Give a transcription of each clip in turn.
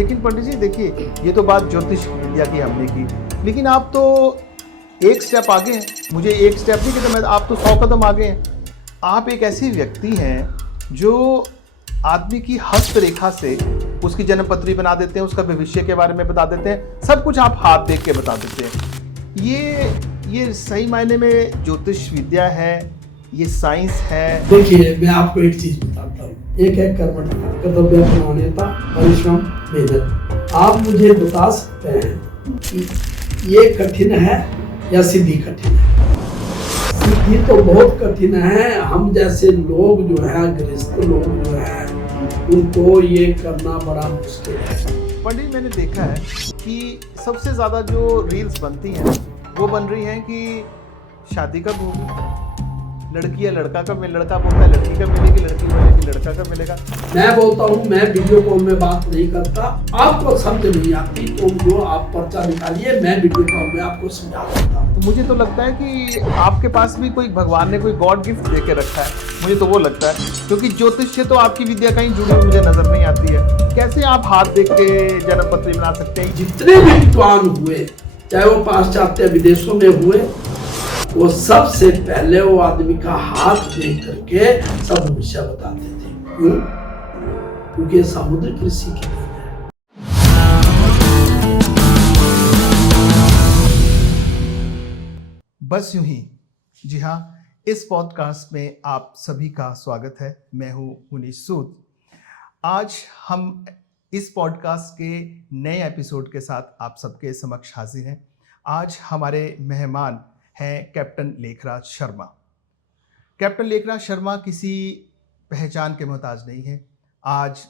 लेकिन पंडित जी देखिए, ये तो बात ज्योतिष विद्या की हमने की, लेकिन आप तो एक स्टेप आगे हैं। मुझे एक स्टेप नहीं कहता मैं, आप तो 100 कदम आगे हैं। आप एक ऐसे व्यक्ति हैं जो आदमी की हस्तरेखा से उसकी जन्म पत्री बना देते हैं, उसका भविष्य के बारे में बता देते हैं, सब कुछ आप हाथ देख के बता देते हैं। ये सही मायने में ज्योतिष विद्या है, ये साइंस है? देखिए, मैं आपको एक चीज बताता हूँ। एक है कर्तव्य प्रमाणिकता, परिश्रम, मेहनत। आप मुझे बता सकते हैं कि ये कठिन है या सिद्धि कठिन है? सिद्धि तो बहुत कठिन है। हम जैसे लोग जो है, गृहस्थ लोग जो है, उनको ये करना बड़ा मुश्किल है। पंडित, मैंने देखा है कि सबसे ज्यादा जो रील्स बनती हैं वो बन रही हैं कि शादी कब होगी, लड़की या लड़का कब मिले, लड़का बोलता है लड़की कब मिलेगी, लड़की बोलेगी लड़का कब मिलेगा। मैं बोलता हूँ, मैं वीडियो कॉल में बात नहीं करता। आपको समझ नहीं आती तो जो आप पर्चा निकालिए, मैं वीडियो कॉल में आपको समझा देता हूँ। तो मुझे तो लगता है कि आपके पास भी कोई भगवान ने कोई गॉड गिफ्ट दे के रखा है, मुझे तो वो लगता है, क्योंकि ज्योतिष से तो आपकी विद्या कहीं जुड़ी हुई मुझे नजर नहीं आती है। कैसे आप हाथ देख के जन्म पत्री बना सकते हैं? जितने भी विद्वान हुए, चाहे वो पाश्चात्य विदेशों में हुए, वो सबसे पहले वो आदमी का हाथ देख करके सब भविष्य बताते थे। क्यों? क्योंकि समुद्र कृषि की देन है। बस यूं ही, जी हाँ, इस पॉडकास्ट में आप सभी का स्वागत है। मैं हूं मुनीश सूद। आज हम इस पॉडकास्ट के नए एपिसोड के साथ आप सबके समक्ष हाजिर हैं। आज हमारे मेहमान हैं कैप्टन लेखराज शर्मा। कैप्टन लेखराज शर्मा किसी पहचान के मोहताज नहीं है। आज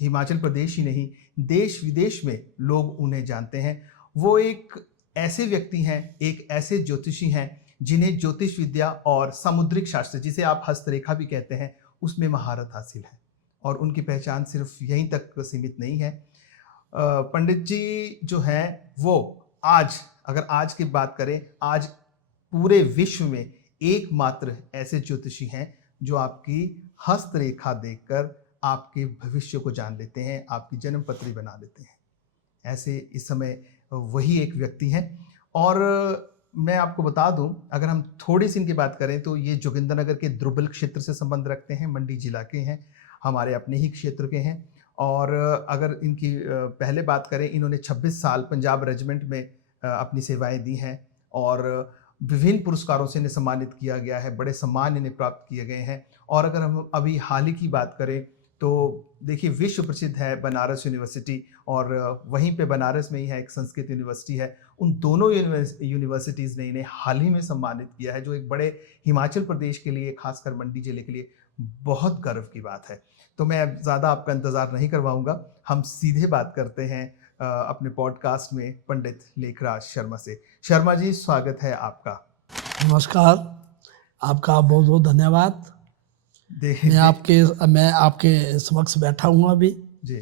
हिमाचल प्रदेश ही नहीं, देश विदेश में लोग उन्हें जानते हैं। वो एक ऐसे व्यक्ति हैं, एक ऐसे ज्योतिषी हैं जिन्हें ज्योतिष विद्या और सामुद्रिक शास्त्र, जिसे आप हस्तरेखा भी कहते हैं, उसमें महारत हासिल है और उनकी पहचान सिर्फ यहीं तक सीमित नहीं है। पंडित जी जो हैं वो आज, अगर आज की बात करें, आज पूरे विश्व में एकमात्र ऐसे ज्योतिषी हैं जो आपकी हस्तरेखा देखकर आपके भविष्य को जान लेते हैं, आपकी जन्म पत्री बना लेते हैं। ऐसे इस समय वही एक व्यक्ति हैं। और मैं आपको बता दूं, अगर हम थोड़ी सी इनकी बात करें तो ये जोगिंद्रनगर के द्रुबल क्षेत्र से संबंध रखते हैं, मंडी जिला के हैं, हमारे अपने ही क्षेत्र के हैं। और अगर इनकी पहले बात करें, इन्होंने 26 साल पंजाब रेजिमेंट में अपनी सेवाएं दी हैं और विभिन्न पुरस्कारों से इन्हें सम्मानित किया गया है, बड़े सम्मान इन्हें प्राप्त किए गए हैं। और अगर हम अभी हाल ही की बात करें तो देखिए, विश्व प्रसिद्ध है बनारस यूनिवर्सिटी, और वहीं पे बनारस में ही है एक संस्कृत यूनिवर्सिटी है। उन दोनों यूनिवर्सिटीज़ ने इन्हें हाल ही में सम्मानित किया है, जो एक बड़े हिमाचल प्रदेश के लिए, खासकर मंडी जिले के लिए बहुत गर्व की बात है। तो मैं ज़्यादा आपका इंतज़ार नहीं करवाऊँगा, हम सीधे बात करते हैं अपने पॉडकास्ट में पंडित लेखराज शर्मा से। शर्मा जी, स्वागत है आपका। नमस्कार, आपका बहुत बहुत धन्यवाद। मैं आपके समक्ष बैठा हूँ अभी जी।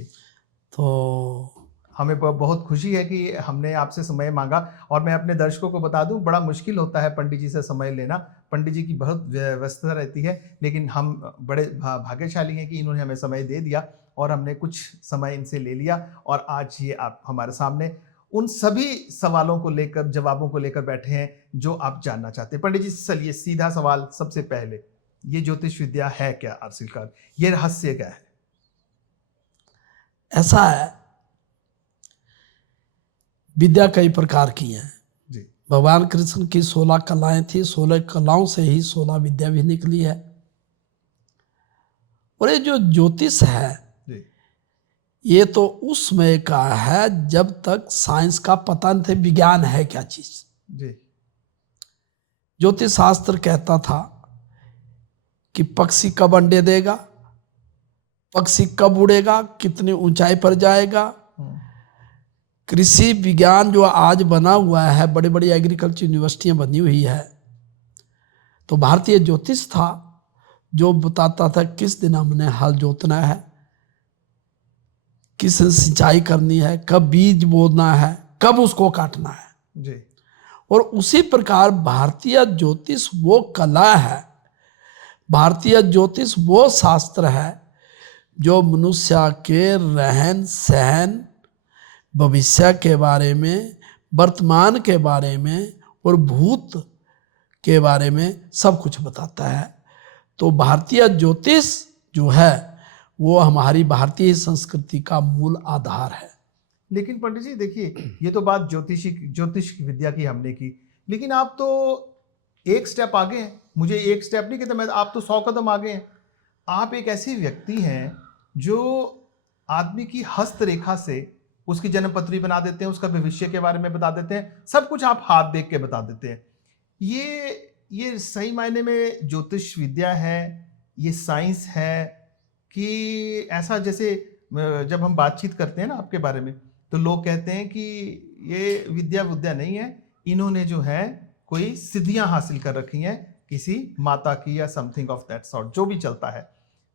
तो हमें बहुत खुशी है कि हमने आपसे समय मांगा। और मैं अपने दर्शकों को बता दूं, बड़ा मुश्किल होता है पंडित जी से समय लेना, पंडित जी की बहुत व्यस्तता रहती है, लेकिन हम बड़े भाग्यशाली हैं कि इन्होंने हमें समय दे दिया और हमने कुछ समय इनसे ले लिया। और आज ये आप हमारे सामने उन सभी सवालों को लेकर, जवाबों को लेकर बैठे हैं जो आप जानना चाहते हैं। पंडित जी, चलिए सीधा सवाल सबसे पहले, ये ज्योतिष विद्या है क्या आखिरकार? ये रहस्य क्या है? ऐसा है, विद्या कई प्रकार की हैं जी। भगवान कृष्ण की 16 कलाएं थी, 16 कलाओं से ही 16 विद्या भी निकली है। और ये जो ज्योतिष है जी। ये तो उस समय का है जब तक साइंस का पता नहीं था विज्ञान है क्या चीज। जी। ज्योतिष शास्त्र कहता था कि पक्षी कब अंडे देगा, पक्षी कब उड़ेगा, कितनी ऊंचाई पर जाएगा। कृषि विज्ञान जो आज बना हुआ है, बड़ी बड़ी एग्रीकल्चर यूनिवर्सिटियां बनी हुई है, तो भारतीय ज्योतिष था जो बताता था किस दिन हमने हल जोतना है, किस सिंचाई करनी है, कब बीज बोना है, कब उसको काटना है। जी। और उसी प्रकार भारतीय ज्योतिष वो कला है, भारतीय ज्योतिष वो शास्त्र है जो मनुष्य के रहन सहन, भविष्य के बारे में, वर्तमान के बारे में और भूत के बारे में सब कुछ बताता है। तो भारतीय ज्योतिष जो है वो हमारी भारतीय संस्कृति का मूल आधार है। लेकिन पंडित जी देखिए, ये तो बात ज्योतिष विद्या की हमने की, लेकिन आप तो एक स्टेप आगे हैं। मुझे एक स्टेप नहीं कहता मैं, आप तो 100 कदम आगे हैं। आप एक ऐसे व्यक्ति हैं जो आदमी की हस्तरेखा से उसकी जन्मपत्री बना देते हैं, उसका भविष्य के बारे में बता देते हैं, सब कुछ आप हाथ देख के बता देते हैं। ये सही मायने में ज्योतिष विद्या है, ये साइंस है कि ऐसा जैसे जब हम बातचीत करते हैं ना आपके बारे में, तो लोग कहते हैं कि ये विद्या नहीं है, इन्होंने जो है कोई सिद्धियां हासिल कर रखी हैं किसी माता की या समथिंग ऑफ दैट सॉर्ट, जो भी चलता है।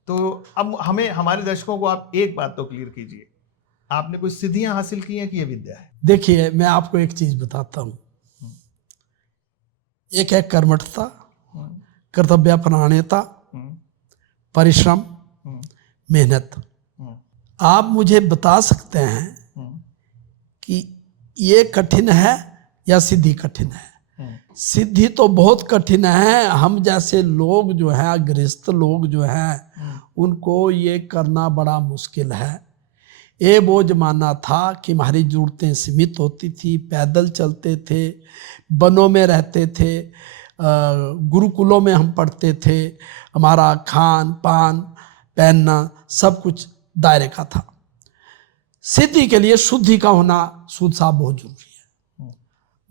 तो अब हमें, हमारे दर्शकों को आप एक बात तो क्लियर कीजिए, आपने कोई सिद्धियां हासिल की हैं कि ये विद्या है? देखिए, मैं आपको एक चीज बताता हूँ। एक है कर्मठता, कर्तव्यपरायणता, परिश्रम, मेहनत। आप मुझे बता सकते हैं कि ये कठिन है या सिद्धि कठिन है? सिद्धि तो बहुत कठिन है। हम जैसे लोग जो हैं, गृहस्थ लोग जो हैं, उनको ये करना बड़ा मुश्किल है। ये वो जमाना था कि हमारी जरूरतें सीमित होती थी, पैदल चलते थे, वनों में रहते थे, गुरुकुलों में हम पढ़ते थे, हमारा खान पान पहनना सब कुछ दायरे का था। सिद्धि के लिए शुद्धि का होना, शुद्ध साहब, बहुत जरूरी है।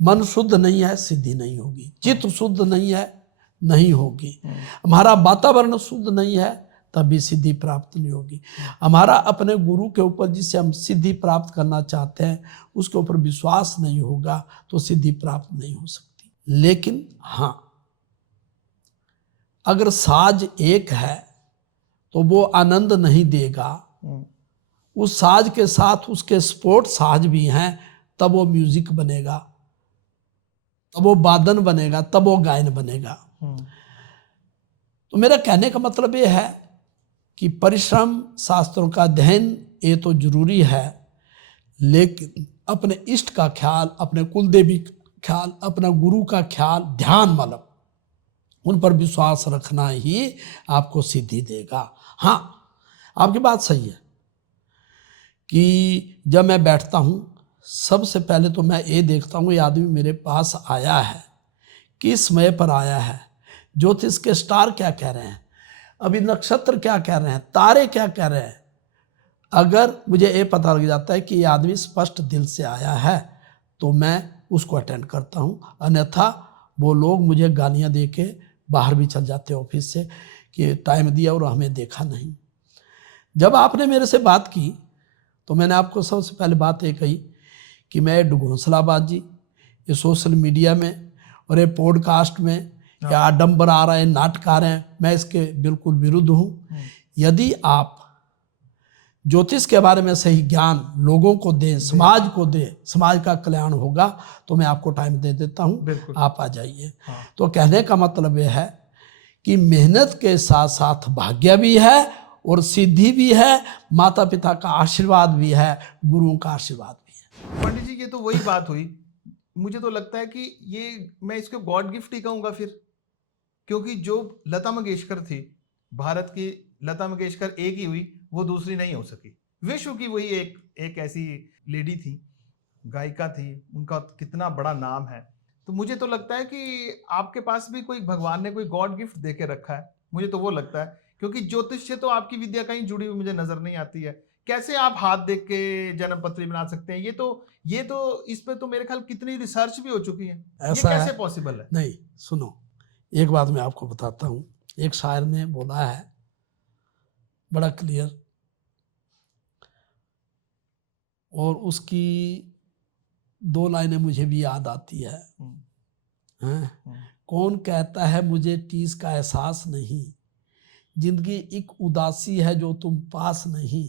मन शुद्ध नहीं है, सिद्धि नहीं होगी। चित्त शुद्ध नहीं है, नहीं होगी। हमारा वातावरण शुद्ध नहीं है, तभी सिद्धि प्राप्त नहीं होगी। हमारा अपने गुरु के ऊपर, जिससे हम सिद्धि प्राप्त करना चाहते हैं, उसके ऊपर विश्वास नहीं होगा तो सिद्धि प्राप्त नहीं हो सकती। लेकिन हाँ, अगर साज एक है तो वो आनंद नहीं देगा। उस साज के साथ उसके स्पोर्ट साज भी हैं, तब वो म्यूजिक बनेगा, तब वो वादन बनेगा, तब वो गायन बनेगा। तो मेरा कहने का मतलब ये है कि परिश्रम, शास्त्रों का अध्ययन ये तो जरूरी है, लेकिन अपने इष्ट का ख्याल, अपने कुलदेवी का ख्याल, अपना गुरु का ख्याल, ध्यान, मतलब उन पर विश्वास रखना ही आपको सिद्धि देगा। हाँ, आपकी बात सही है कि जब मैं बैठता हूँ, सबसे पहले तो मैं ये देखता हूँ ये आदमी मेरे पास आया है, किस समय पर आया है, ज्योतिष के स्टार क्या कह रहे हैं, अभी नक्षत्र क्या कह रहे हैं, तारे क्या कह रहे हैं। अगर मुझे ये पता लग जाता है कि ये आदमी स्पष्ट दिल से आया है तो मैं उसको अटेंड करता हूँ, अन्यथा वो लोग मुझे गालियाँ दे के बाहर भी चल जाते हैं ऑफिस से कि टाइम दिया और हमें देखा नहीं। जब आपने मेरे से बात की तो मैंने आपको सबसे पहले बात ये कही कि मैं ढोंसलाबाजी, ये सोशल मीडिया में और ये पॉडकास्ट में या आडंबर आ रहे हैं, नाटक आ रहे हैं, मैं इसके बिल्कुल विरुद्ध हूँ। यदि आप ज्योतिष के बारे में सही ज्ञान लोगों को दें, समाज को दें, समाज का कल्याण होगा, तो मैं आपको टाइम दे देता हूँ, आप आ जाइए। तो कहने का मतलब यह है कि मेहनत के साथ साथ भाग्य भी है और सिद्धि भी है, माता पिता का आशीर्वाद भी है, गुरुओं का आशीर्वाद भी है। पंडित जी, ये तो वही बात हुई। मुझे तो लगता है कि ये मैं इसको गॉड गिफ्ट ही कहूँगा फिर, क्योंकि जो लता मंगेशकर थी, भारत की लता मंगेशकर एक ही हुई, वो दूसरी नहीं हो सकी। विश्व की वही एक ऐसी लेडी थी, गायिका थी, उनका कितना बड़ा नाम है। तो मुझे तो लगता है कि आपके पास भी कोई भगवान ने कोई गॉड गिफ्ट दे के रखा है, मुझे तो वो लगता है, क्योंकि ज्योतिष से तो आपकी विद्या कहीं जुड़ी हुई मुझे नजर नहीं आती है। कैसे आप हाथ देख के जन्म पत्री बना सकते हैं? ये तो इस पे तो मेरे ख्याल कितनी रिसर्च भी हो चुकी है, ये कैसे पॉसिबल है? नहीं, सुनो, एक बात मैं आपको बताता हूँ। एक शायर ने बोला है बड़ा क्लियर, और उसकी 2 लाइनें मुझे भी याद आती है। कौन कहता है मुझे टीस का एहसास नहीं, जिंदगी एक उदासी है जो तुम पास नहीं,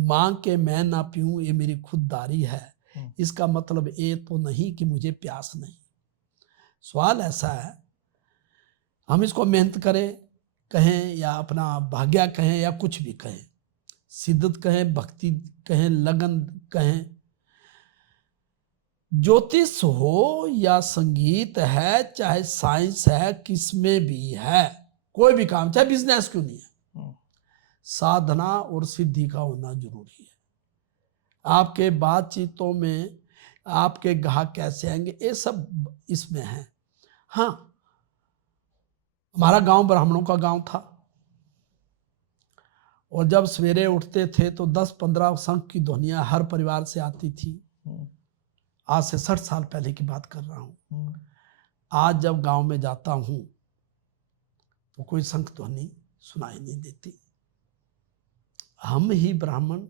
मांग के मैं ना पीऊं ये मेरी खुददारी है, इसका मतलब ये तो नहीं कि मुझे प्यास नहीं। सवाल ऐसा है, हम इसको मेहनत करें कहें या अपना भाग्य कहें या कुछ भी कहें, शिद्दत कहें, भक्ति कहें, लगन कहें, ज्योतिष हो या संगीत है, चाहे साइंस है, किसमें भी है, कोई भी काम, चाहे बिजनेस क्यों नहीं है, साधना और सिद्धि का होना जरूरी है। आपके बातचीतों में आपके ग्राहक कैसे आएंगे, ये सब इसमें है। हाँ, हमारा गांव ब्राह्मणों का गांव था, और जब सवेरे उठते थे तो 10-15 शंख की ध्वनियां हर परिवार से आती थी। आज से 60 साल पहले की बात कर रहा हूं। आज जब गांव में जाता हूं तो कोई शंख ध्वनि सुनाई नहीं देती। हम ही ब्राह्मण,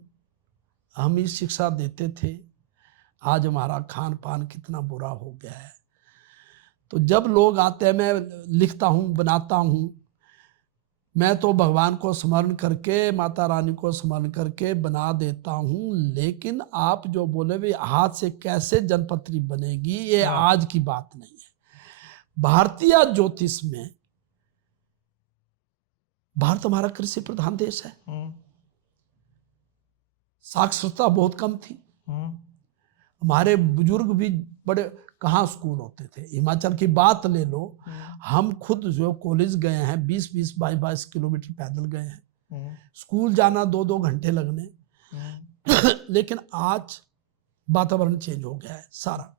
हम ही शिक्षा देते थे, आज हमारा खान पान कितना बुरा हो गया है। तो जब लोग आते हैं, मैं लिखता हूँ, बनाता हूँ, मैं तो भगवान को स्मरण करके, माता रानी को स्मरण करके बना देता हूँ, लेकिन आप जो बोले भी हाथ से कैसे जनपत्री बनेगी, ये आज की बात नहीं है। भारतीय ज्योतिष में, भारत हमारा कृषि प्रधान देश है, साक्षरता बहुत कम थी। हमारे बुजुर्ग भी बड़े, कहाँ स्कूल होते थे। हिमाचल की बात ले लो, हम खुद जो कॉलेज गए हैं 20-20, 22 किलोमीटर पैदल गए हैं, स्कूल जाना 2-2 घंटे लगने। लेकिन आज वातावरण चेंज हो गया है सारा।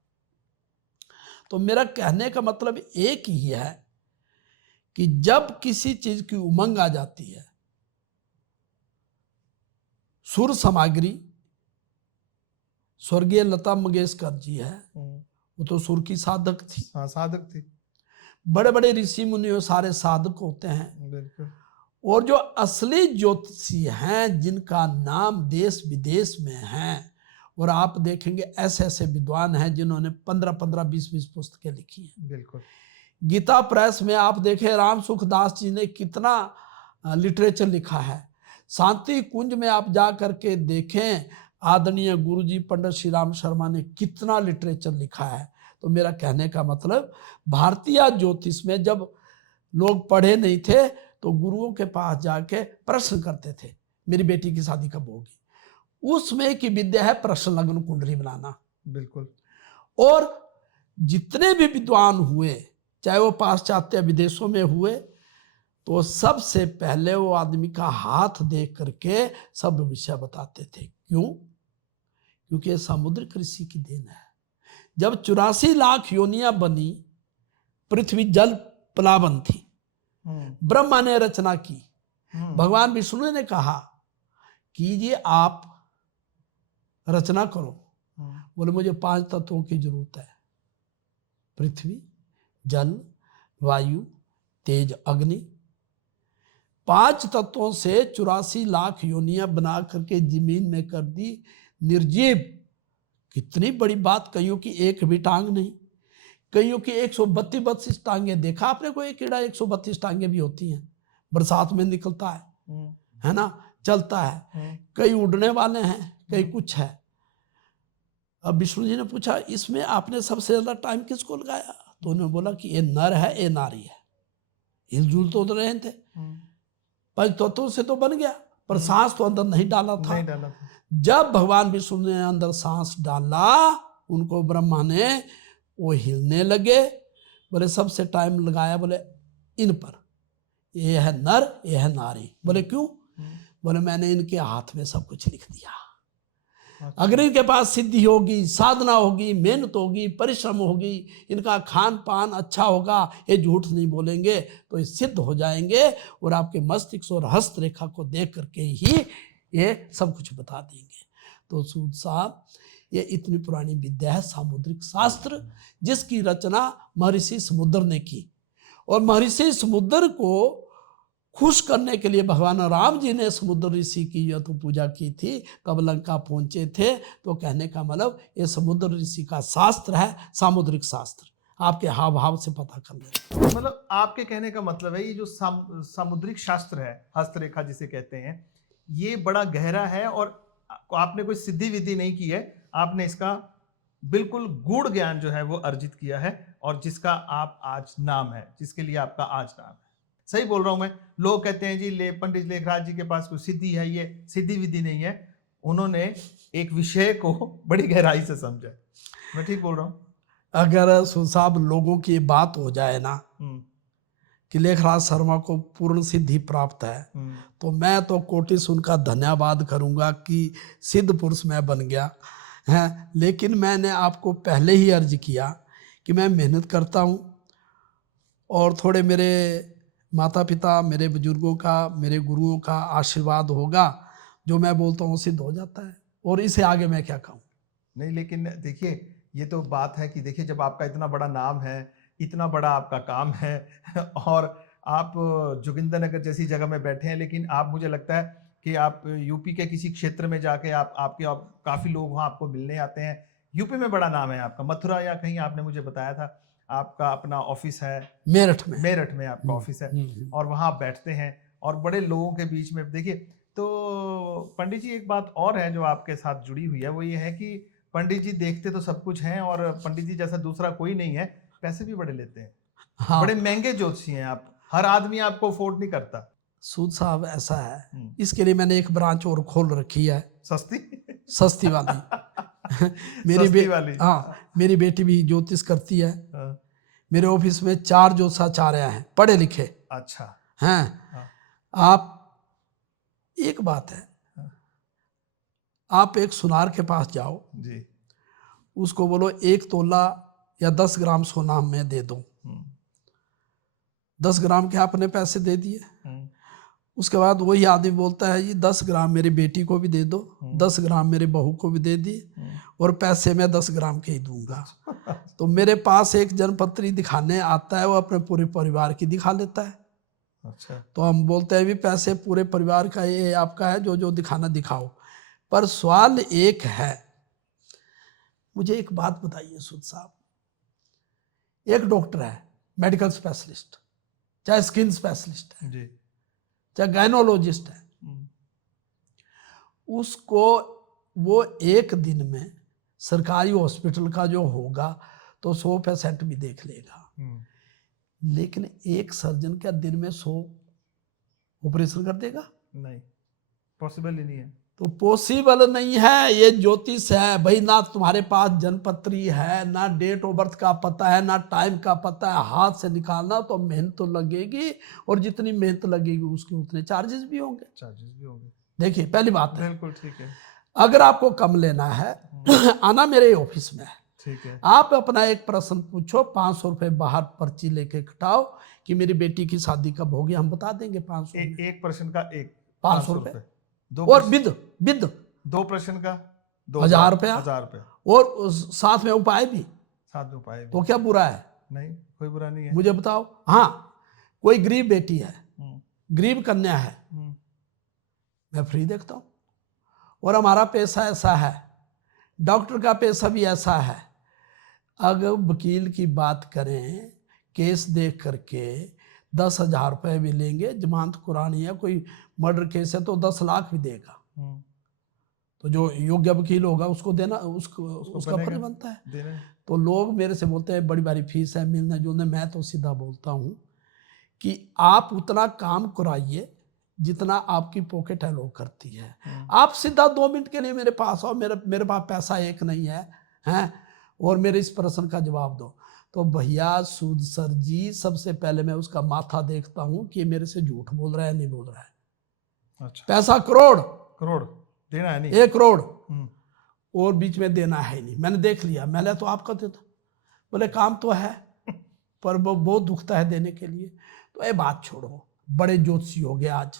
तो मेरा कहने का मतलब एक ही है कि जब किसी चीज की उमंग आ जाती है, सुर सामग्री, स्वर्गीय लता मंगेशकर जी है, वो तो सुर की साधक थी। हाँ, साधक थी। बड़े बड़े ऋषि मुनि सारे साधक होते हैं। बिल्कुल। और जो असली ज्योतिषी हैं, जिनका नाम देश विदेश में है, और आप देखेंगे ऐसे ऐसे विद्वान हैं जिन्होंने 15-15, 20-20 पुस्तकें लिखी हैं। बिल्कुल। गीता प्रेस में आप देखें राम सुखदास जी ने कितना लिटरेचर लिखा है। शांति कुंज में आप जा करके देखें, आदरणीय गुरुजी पंडित श्री राम शर्मा ने कितना लिटरेचर लिखा है। तो मेरा कहने का मतलब, भारतीय ज्योतिष में जब लोग पढ़े नहीं थे तो गुरुओं के पास जाके प्रश्न करते थे, मेरी बेटी की शादी कब होगी। उसमें की विद्या है प्रश्न लग्न कुंडली बनाना। बिल्कुल। और जितने भी विद्वान हुए, चाहे वो पाश्चात्य विदेशों में हुए, तो सबसे पहले वो आदमी का हाथ देख करके सब विषय बताते थे। क्यों? क्योंकि सामुद्रिक ऋषि की देन है। जब 84 लाख योनियां बनी, पृथ्वी जल प्लावन थी, ब्रह्मा ने रचना की। भगवान विष्णु ने कहा कि ये आप रचना करो। बोले मुझे 5 तत्वों की जरूरत है, पृथ्वी, जल, वायु, तेज, अग्नि। 5 तत्वों से 84 लाख योनियां बना करके जमीन में कर दी निर्जीव। कितनी बड़ी बात, कईयों की एक भी टांग नहीं, कईयों की 132 टांगे। देखा आपने कोई कीड़ा 132 टांगे भी होती हैं, बरसात में निकलता है ना, चलता है। कई उड़ने वाले हैं, कई कुछ है। अब विष्णु जी ने पूछा, इसमें आपने सबसे ज्यादा टाइम किसको लगाया? तो उन्होंने बोला कि ये नर है, ये नारी है। हिलजुल तो रहे थे, 5 तत्वों से तो बन गया, पर सांस तो अंदर नहीं डाला था। जब भगवान विष्णु ने अंदर सांस डाला, उनको ब्रह्मा ने, वो हिलने लगे। बोले सबसे टाइम लगाया, बोले इन पर, ये है नर, ये है नारी। बोले क्यों? बोले मैंने इनके हाथ में सब कुछ लिख दिया। अगर इनके पास सिद्धि होगी, साधना होगी, मेहनत होगी, परिश्रम होगी, इनका खान पान अच्छा होगा, ये झूठ नहीं बोलेंगे, तो ये सिद्ध हो जाएंगे और आपके मस्तिष्क और हस्त रेखा को देख करके ही ये सब कुछ बता देंगे। तो सूद साहब, ये इतनी पुरानी विद्या है सामुद्रिक शास्त्र, जिसकी रचना महर्षि समुद्र ने की। और महर्षि समुद्र को खुश करने के लिए भगवान राम जी ने समुद्र ऋषि की जो तो पूजा की थी। कब लंका पहुंचे थे, तो कहने का मतलब ये समुद्र ऋषि का शास्त्र है, सामुद्रिक शास्त्र। आपके हाव भाव से पता कर लें। मतलब आपके कहने का मतलब है, ये जो सामुद्रिक शास्त्र है, हस्तरेखा जिसे कहते हैं, ये बड़ा गहरा है और आपने कोई सिद्धि विधि नहीं की है, आपने इसका बिल्कुल गूढ़ ज्ञान जो है वो अर्जित किया है, और जिसका आप आज नाम है, जिसके लिए आपका आज नाम है। सही बोल रहा हूं मैं? लोग कहते हैं जी पंडित लेखराज जी के पास कोई सिद्धि है, ये सिद्धि विधि नहीं है। उन्होंने एक विषय को बड़ी गहराई से समझा। मैं ठीक बोल रहा हूँ? अगर सूद साहब लोगों की बात हो जाए ना हम्म, कि लेखराज शर्मा को पूर्ण सिद्धि प्राप्त है, हम्म, तो मैं तो कोटि से उनका धन्यवाद करूंगा कि सिद्ध पुरुष मैं बन गया है। लेकिन मैंने आपको पहले ही अर्ज किया कि मैं मेहनत करता हूँ और थोड़े मेरे माता पिता, मेरे बुजुर्गों का, मेरे गुरुओं का आशीर्वाद होगा, जो मैं बोलता हूँ सिद्ध हो जाता है। और इसे आगे मैं क्या कहूँ। नहीं, लेकिन देखिए, ये तो बात है कि देखिए, जब आपका इतना बड़ा नाम है, इतना बड़ा आपका काम है और आप जोगिंदरनगर जैसी जगह में बैठे हैं, लेकिन आप, मुझे लगता है कि आप यूपी के किसी क्षेत्र में जाके आप काफ़ी लोग वहाँ आपको मिलने आते हैं। यूपी में बड़ा नाम है आपका, मथुरा या कहीं आपने मुझे बताया था आपका अपना ऑफिस है। मेरठ में। मेरठ में आपका ऑफिस है और वहाँ आप बैठते हैं और बड़े लोगों के बीच में देखिए। तो पंडित जी, एक बात और है जो आपके साथ जुड़ी हुई है, वो ये है कि पंडित जी देखते तो सब कुछ हैं और पंडित जी जैसा दूसरा कोई नहीं है, पैसे भी बड़े लेते हैं। हाँ, बड़े महंगे ज्योतिषी हैं आप, हर आदमी आपको अफोर्ड नहीं करता। सूद साहब ऐसा है, इसके लिए मैंने एक ब्रांच और खोल रखी है, सस्ती सस्ती वाली। सस्ती वाली। हाँ, मेरी बेटी भी ज्योतिष करती है। हाँ, मेरे ऑफिस में 4 ज्योतिषाचार्य हैं, पढ़े लिखे अच्छा। हैं। हाँ, आप, एक बात है, आप एक सुनार के पास जाओ, जी। उसको बोलो 1 तोला या 10 ग्राम सोना में दे दो, 10 ग्राम के आपने पैसे दे दिए। उसके बाद वही आदमी बोलता है जी 10 ग्राम मेरी बेटी को भी दे दो, 10 ग्राम मेरे बहू को भी दे दिए और पैसे मैं 10 ग्राम के ही दूंगा। तो मेरे पास एक जन्मपत्री दिखाने आता है, वो अपने पूरे परिवार की दिखा लेता है। अच्छा। तो हम बोलते हैं भी पैसे पूरे परिवार का ये आपका है, जो जो दिखाना दिखाओ। पर सवाल एक है, मुझे एक बात बताइए सूद साहब, एक डॉक्टर है, मेडिकल स्पेशलिस्ट, चाहे स्किन स्पेशलिस्ट है जी, चाहे गायनोलॉजिस्ट है, उसको वो एक दिन में सरकारी हॉस्पिटल का जो होगा तो 100% भी देख लेगा। लेकिन एक सर्जन क्या दिन में 100 ऑपरेशन कर देगा? नहीं, पॉसिबल ही नहीं है। तो पॉसिबल नहीं है, ये ज्योतिष है भाई। ना तुम्हारे पास जन्मपत्री है, ना डेट ऑफ बर्थ का पता है, ना टाइम का पता है, हाथ से निकालना तो मेहनत तो लगेगी, और जितनी मेहनत लगेगी उसके उतने चार्जेस भी होंगे। देखिए, पहली बात है, बिल्कुल ठीक है। अगर आपको कम लेना है आना मेरे ऑफिस में है, ठीक है। आप अपना एक प्रश्न पूछो, 500 रुपये बाहर पर्ची लेके कटाओ कि मेरी बेटी की शादी कब होगी, हम बता देंगे 500 एक प्रश्न का 500 रुपये, दो और प्रश्न, विद 2 प्रश्न का 1000 रुपया, 1000 रुपया, और साथ में उपाय भी। साथ में उपाय भी। तो क्या बुरा है? नहीं, कोई बुरा नहीं है। मुझे बताओ। हाँ, कोई गरीब बेटी है, गरीब कन्या है, मैं फ्री देखता हूँ। और हमारा पैसा ऐसा है, डॉक्टर का पैसा भी ऐसा है। अगर वकील की बात करें, केस देख करके 10,000 रुपये भी लेंगे, जमानत कुरानी है, कोई मर्डर केस है तो 10 लाख भी देगा। तो जो योग्य वकील होगा उसको देना, उसका फर्ज बनता है। तो लोग मेरे से बोलते हैं बड़ी भारी फीस है, मिलने जुलने। मैं तो सीधा बोलता हूँ कि आप उतना काम कराइए जितना आपकी पॉकेट अलाउ करती है। आप सीधा 2 मिनट के लिए मेरे पास आओ, मेरे पास पैसा एक नहीं है, हैं, और मेरे इस प्रश्न का जवाब दो। तो भैया सूद सर जी, सबसे पहले मैं उसका माथा देखता हूँ कि मेरे से झूठ बोल रहा है नहीं बोल रहा है। अच्छा। पैसा करोड़ देना है नहीं, 1 करोड़ और बीच में देना है नहीं। मैंने देख लिया, मैंने तो आपका देता। बोले काम तो है पर वो बहुत दुखता है देने के लिए। तो ये बात छोड़ो, बड़े ज्योतिषी हो गए आज,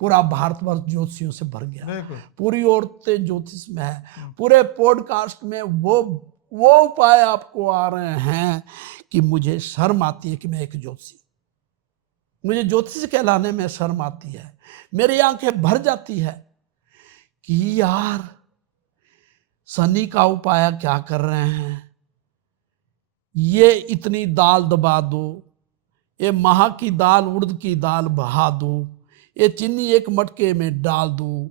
पूरा भारतवर्ष ज्योतिषियों से भर गया, पूरी औरतें ज्योतिष में है, पूरे पॉडकास्ट में वो उपाय आपको आ रहे हैं कि मुझे शर्म आती है कि मैं एक ज्योतिषी, मुझे ज्योतिष कहलाने में शर्म आती है। मेरी आंखें भर जाती है कि यार शनि का उपाय क्या कर रहे हैं, ये इतनी दाल दबा दो, ये महा की दाल उड़द की दाल बहा दो, ये चीनी एक मटके में डाल दो,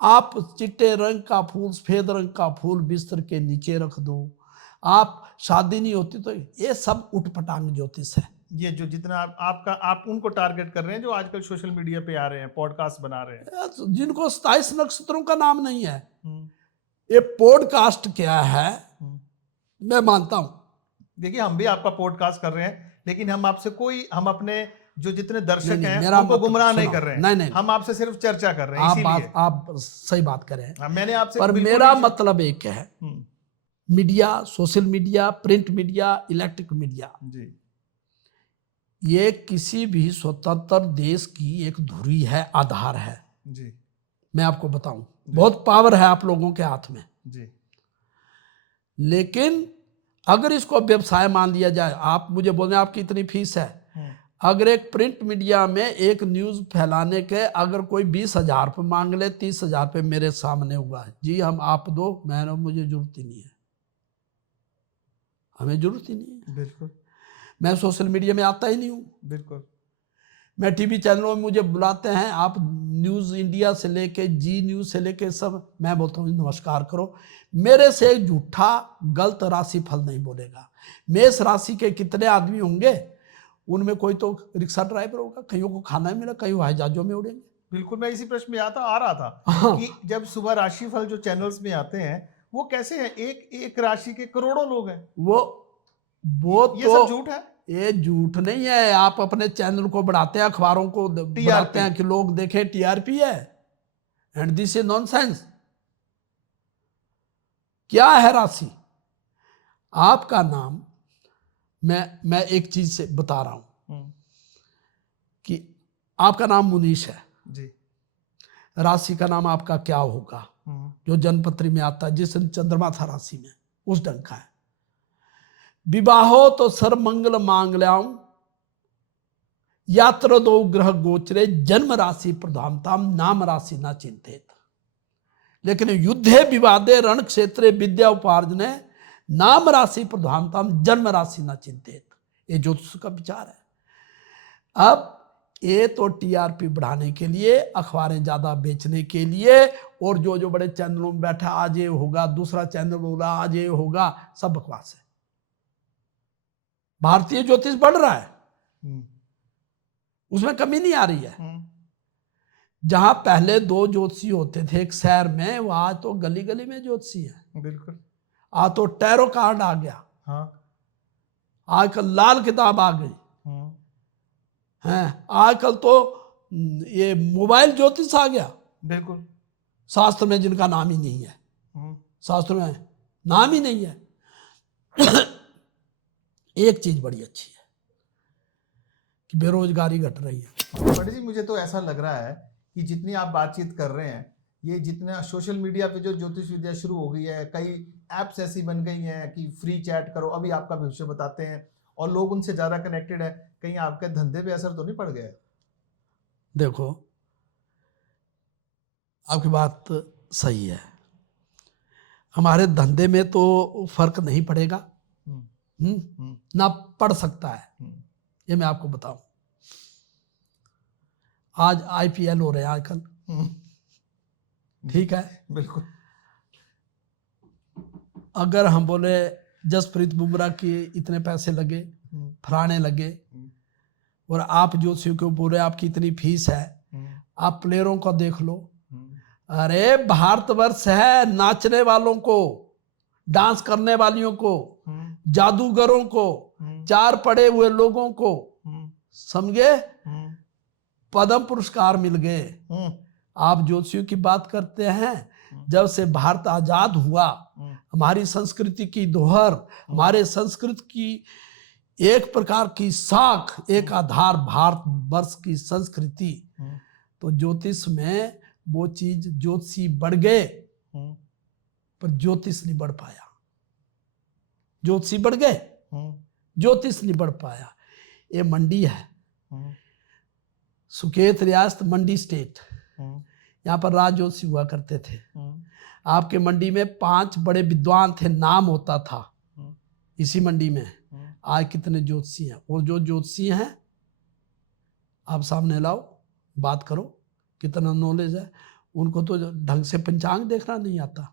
आप चिट्टे रंग का फूल, सफेद रंग का फूल बिस्तर के नीचे रख दो, आप शादी नहीं होती तो, ये सब उठपटांग ज्योतिष है। ये जो जितना आप उनको टारगेट कर रहे हैं जो आजकल सोशल मीडिया पे आ रहे हैं, पॉडकास्ट बना रहे हैं, जिनको 27 नक्षत्रों का नाम नहीं है। ये पॉडकास्ट क्या है, मैं मानता हूँ। देखिए हम भी आपका पॉडकास्ट कर रहे हैं, लेकिन हम अपने जो जितने दर्शक नहीं, हैं मेरा उनको मतलब गुमराह नहीं सुनो, कर रहे हैं। नहीं, हम आपसे सिर्फ चर्चा कर रहे हैं, इसीलिए आप सही बात कर रहे हैं। हाँ, मैंने आपसे पर बिल्कुल मेरा नहीं- मतलब एक है, media, social media, print media, electric media, जी ये किसी भी स्वतंत्र देश की एक धुरी है, आधार है। जी मैं आपको बताऊं, बहुत पावर है आप लोगों के हाथ में, जी लेकिन अगर इसको व्यवसाय मान लिया जाए, आप मुझे बोल रहे हैं आपकी इतनी फीस है, अगर एक प्रिंट मीडिया में एक न्यूज़ फैलाने के अगर कोई 20,000 रुपये मांग ले, 30,000 रुपये मेरे सामने हुआ है, जी हम आप दो, मैंने मुझे जरूरत ही नहीं है, हमें जरूरत ही नहीं है। बिल्कुल मैं सोशल मीडिया में आता ही नहीं हूँ। बिल्कुल मैं टीवी चैनलों में मुझे बुलाते हैं, आप न्यूज़ इंडिया से लेके जी न्यूज़ से लेके सब, मैं बोलता हूँ नमस्कार करो, मेरे से एक झूठा गलत राशि फल नहीं बोलेगा। मेष राशि के कितने आदमी होंगे, उनमें कोई तो रिक्शा ड्राइवर होगा, कईयों को खाना ही मिला, कई हवाई जहाजों में उड़ेंगे। बिल्कुल, मैं इसी प्रश्न में आ रहा था हाँ। कि जब सुबह राशिफल जो चैनल्स में आते हैं वो कैसे हैं, एक राशि के करोड़ों लोग हैं, वो ये तो सब झूठ है। ये झूठ नहीं है, आप अपने चैनल को बढ़ाते हैं, अखबारों को बढ़ाते हैं कि लोग देखें, टीआरपी है, एंड दिस इज नॉनसेंस। क्या है राशि? आपका नाम, मैं एक चीज से बता रहा हूं कि आपका नाम मुनीश है जी, राशि का नाम आपका क्या होगा जो जन्मपत्री में आता है, जिस दिन चंद्रमा था राशि में उस ढंग का है। विवाहो तो सर्वमंगल मांगल्याम यात्र दो ग्रह गोचरे जन्म राशि प्रधानताम नाम राशि ना चिंतित। लेकिन युद्धे विवादे रण क्षेत्रे विद्या उपार्जने नाम राशि प्रधानताम जन्म राशि ना चिंतित। ये ज्योतिष का विचार है। अब ये तो टीआरपी बढ़ाने के लिए, अखबारें ज्यादा बेचने के लिए, और जो बड़े चैनलों में बैठा आज ये होगा, दूसरा चैनल होगा आज ये होगा, सब बकवास है। भारतीय ज्योतिष बढ़ रहा है, उसमें कमी नहीं आ रही है। जहां पहले 2 ज्योतिषी होते थे एक शहर में, वो आज तो गली गली में ज्योतिषी है। बिल्कुल, आज तो टैरो कार्ड आ गया, हाँ, आजकल लाल किताब आ गई है, आजकल तो ये मोबाइल ज्योतिष आ गया। बिल्कुल, शास्त्र में जिनका नाम ही नहीं है, शास्त्र में नाम ही नहीं है। एक चीज बड़ी अच्छी है कि बेरोजगारी घट रही है। पंडित जी, मुझे तो ऐसा लग रहा है कि जितनी आप बातचीत कर रहे हैं, ये जितना सोशल मीडिया पे जो ज्योतिष विद्या शुरू हो गई है, कई एप्स ऐसी बन गई हैं कि फ्री चैट करो, अभी आपका भविष्य बताते हैं, और लोग उनसे ज्यादा कनेक्टेड है, कहीं आपके धंधे पे असर तो नहीं पड़ गया? देखो, आपकी बात सही है, हमारे धंधे में तो फर्क नहीं पड़ेगा, ना पड़ सकता है। ये मैं आपको बताऊं, आज आईपीएल हो रहे हैं आजकल, ठीक है, बिल्कुल, अगर हम बोले जसप्रीत बुमराह के इतने पैसे लगे, फलाने लगे, और आप ज्योतिषियों को बोल रहे आपकी इतनी फीस है, आप प्लेयरों को देख लो, अरे भारतवर्ष है नाचने वालों को, डांस करने वालियों को, जादूगरों को, 4 पढ़े हुए लोगों को, समझे, पद्म पुरस्कार मिल गए। आप ज्योतिषियों की बात करते हैं, जब से भारत आजाद हुआ, हमारी संस्कृति की दोहर, हमारे संस्कृति की एक प्रकार की साख, एक आधार भारत वर्ष की संस्कृति, तो ज्योतिष में वो चीज, ज्योतिषी बढ़ गए पर ज्योतिष नहीं बढ़ पाया। ज्योतिषी बढ़ गए, ज्योतिष नहीं बढ़ पाया। ये मंडी है, सुकेत रियासत मंडी स्टेट, यहाँ पर राज ज्योतिषी हुआ करते थे। आपके मंडी में 5 बड़े विद्वान थे, नाम होता था इसी मंडी में। आज कितने ज्योतिषी हैं, और जो ज्योतिषी हैं आप सामने लाओ, बात करो, कितना नॉलेज है उनको, तो ढंग से पंचांग देखना नहीं आता।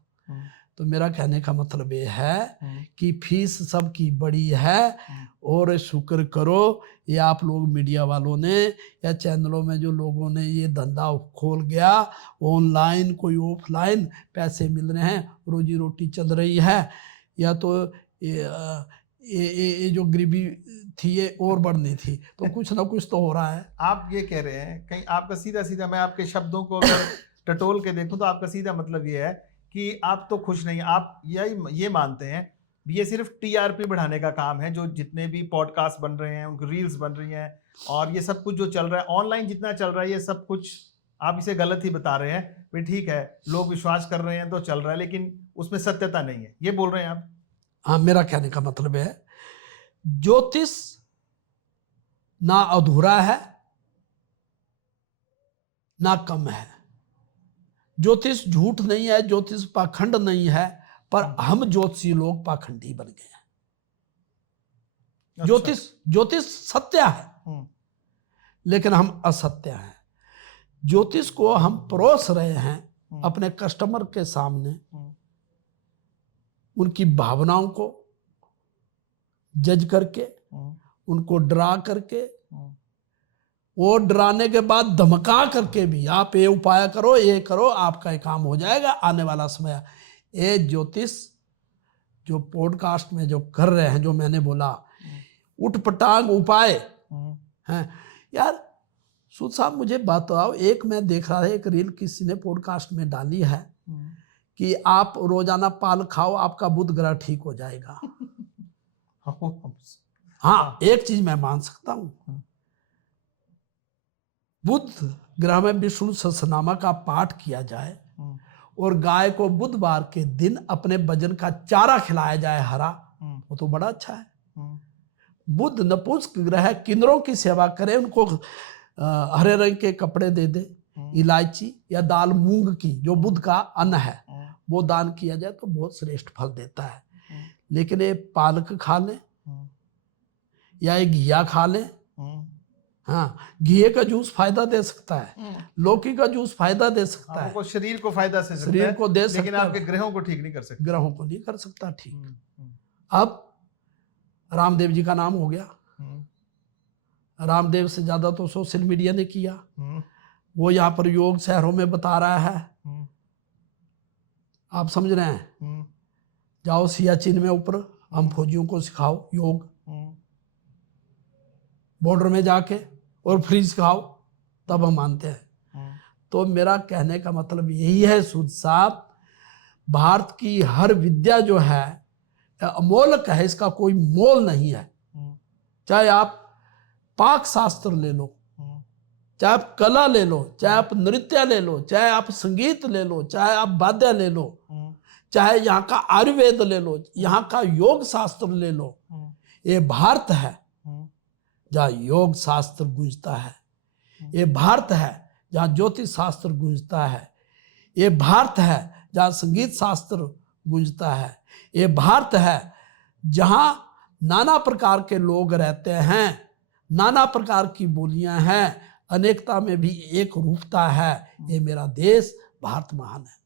तो मेरा कहने का मतलब ये है कि फीस सबकी बड़ी है, और शुक्र करो ये आप लोग मीडिया वालों ने या चैनलों में जो लोगों ने ये धंधा खोल गया, ऑनलाइन कोई ऑफलाइन पैसे मिल रहे हैं, रोजी रोटी चल रही है। या तो ये जो गरीबी थी ये और बढ़नी थी, तो कुछ ना कुछ तो हो रहा है। आप ये कह रहे हैं कहीं आपका सीधा सीधा, मैं आपके शब्दों को अगर टटोल के देखूं तो आपका सीधा मतलब ये है कि आप तो खुश नहीं, आप ये मानते हैं ये सिर्फ टीआरपी बढ़ाने का काम है, जो जितने भी पॉडकास्ट बन रहे हैं, उनकी रील्स बन रही हैं और ये सब कुछ जो चल रहा है ऑनलाइन जितना चल रहा है, ये सब कुछ आप इसे गलत ही बता रहे हैं। भाई ठीक है, लोग विश्वास कर रहे हैं तो चल रहा है, लेकिन उसमें सत्यता नहीं है, ये बोल रहे हैं आप? हाँ, मेरा कहने का मतलब है ज्योतिष ना अधूरा है ना कम है। ज्योतिष झूठ नहीं है, ज्योतिष पाखंड नहीं है, पर हम ज्योतिषी लोग पाखंडी बन गए हैं। अच्छा। ज्योतिष सत्य है लेकिन हम असत्य हैं। ज्योतिष को हम परोस रहे हैं अपने कस्टमर के सामने, उनकी भावनाओं को जज करके, उनको डरा करके, और डराने के बाद धमका करके भी आप ये उपाय करो, ये करो, आपका ये काम हो जाएगा आने वाला समय। ये ज्योतिष जो पॉडकास्ट में जो कर रहे हैं, जो मैंने बोला उठपटांग उपाय हैं यार। सूद साहब मुझे बात बताओ, एक मैं देख रहा था एक रील किसी ने पॉडकास्ट में डाली है कि आप रोजाना पाल खाओ, आपका बुध ग्रह ठीक हो जाएगा। हाँ, एक चीज मैं मान सकता हूं, बुध ग्रह में विष्णु सहस्रनामा का पाठ किया जाए और गाय को बुधवार के दिन अपने वजन का चारा खिलाया जाए हरा, वो तो बड़ा अच्छा है। बुध नपुंसक ग्रह, किन्नरों की सेवा करे, उनको हरे रंग के कपड़े दे दे, इलायची या दाल मूंग की जो बुध का अन्न है वो दान किया जाए तो बहुत श्रेष्ठ फल देता है। लेकिन ये पालक खा ले या ये घिया खा ले, हाँ, घिये का जूस फायदा दे सकता है, लौकी का जूस फायदा दे सकता है, शरीर को फायदा से शरीर को दे सकता है, लेकिन आपके ग्रहों को ठीक नहीं कर सकता, ग्रहों को नहीं कर सकता ठीक। अब रामदेव जी का नाम हो गया, रामदेव से ज्यादा तो सोशल मीडिया ने किया। वो यहाँ पर योग शहरों में बता रहा है, आप समझ रहे हैं। जाओ सियाचिन में ऊपर, हम फौजियों को सिखाओ योग, बॉर्डर में जाके, और फ्री सिखाओ, तब हम मानते हैं। तो मेरा कहने का मतलब यही है सूद साहब, भारत की हर विद्या जो है अमोलक है, इसका कोई मोल नहीं है। चाहे आप पाक शास्त्र ले लो, चाहे आप कला ले लो, चाहे आप नृत्य ले लो, चाहे आप संगीत ले लो, चाहे आप वाद्य ले लो, चाहे यहाँ का आयुर्वेद ले लो, यहाँ का योग शास्त्र ले लो। ये भारत है जहाँ योग शास्त्र गूंजता है, ये भारत है जहाँ ज्योतिष शास्त्र गूंजता है, ये भारत है जहाँ संगीत शास्त्र गूंजता है, ये भारत है जहाँ नाना प्रकार के लोग रहते हैं, नाना प्रकार की बोलियां हैं, अनेकता में भी एक रूपता है। ये मेरा देश भारत महान है।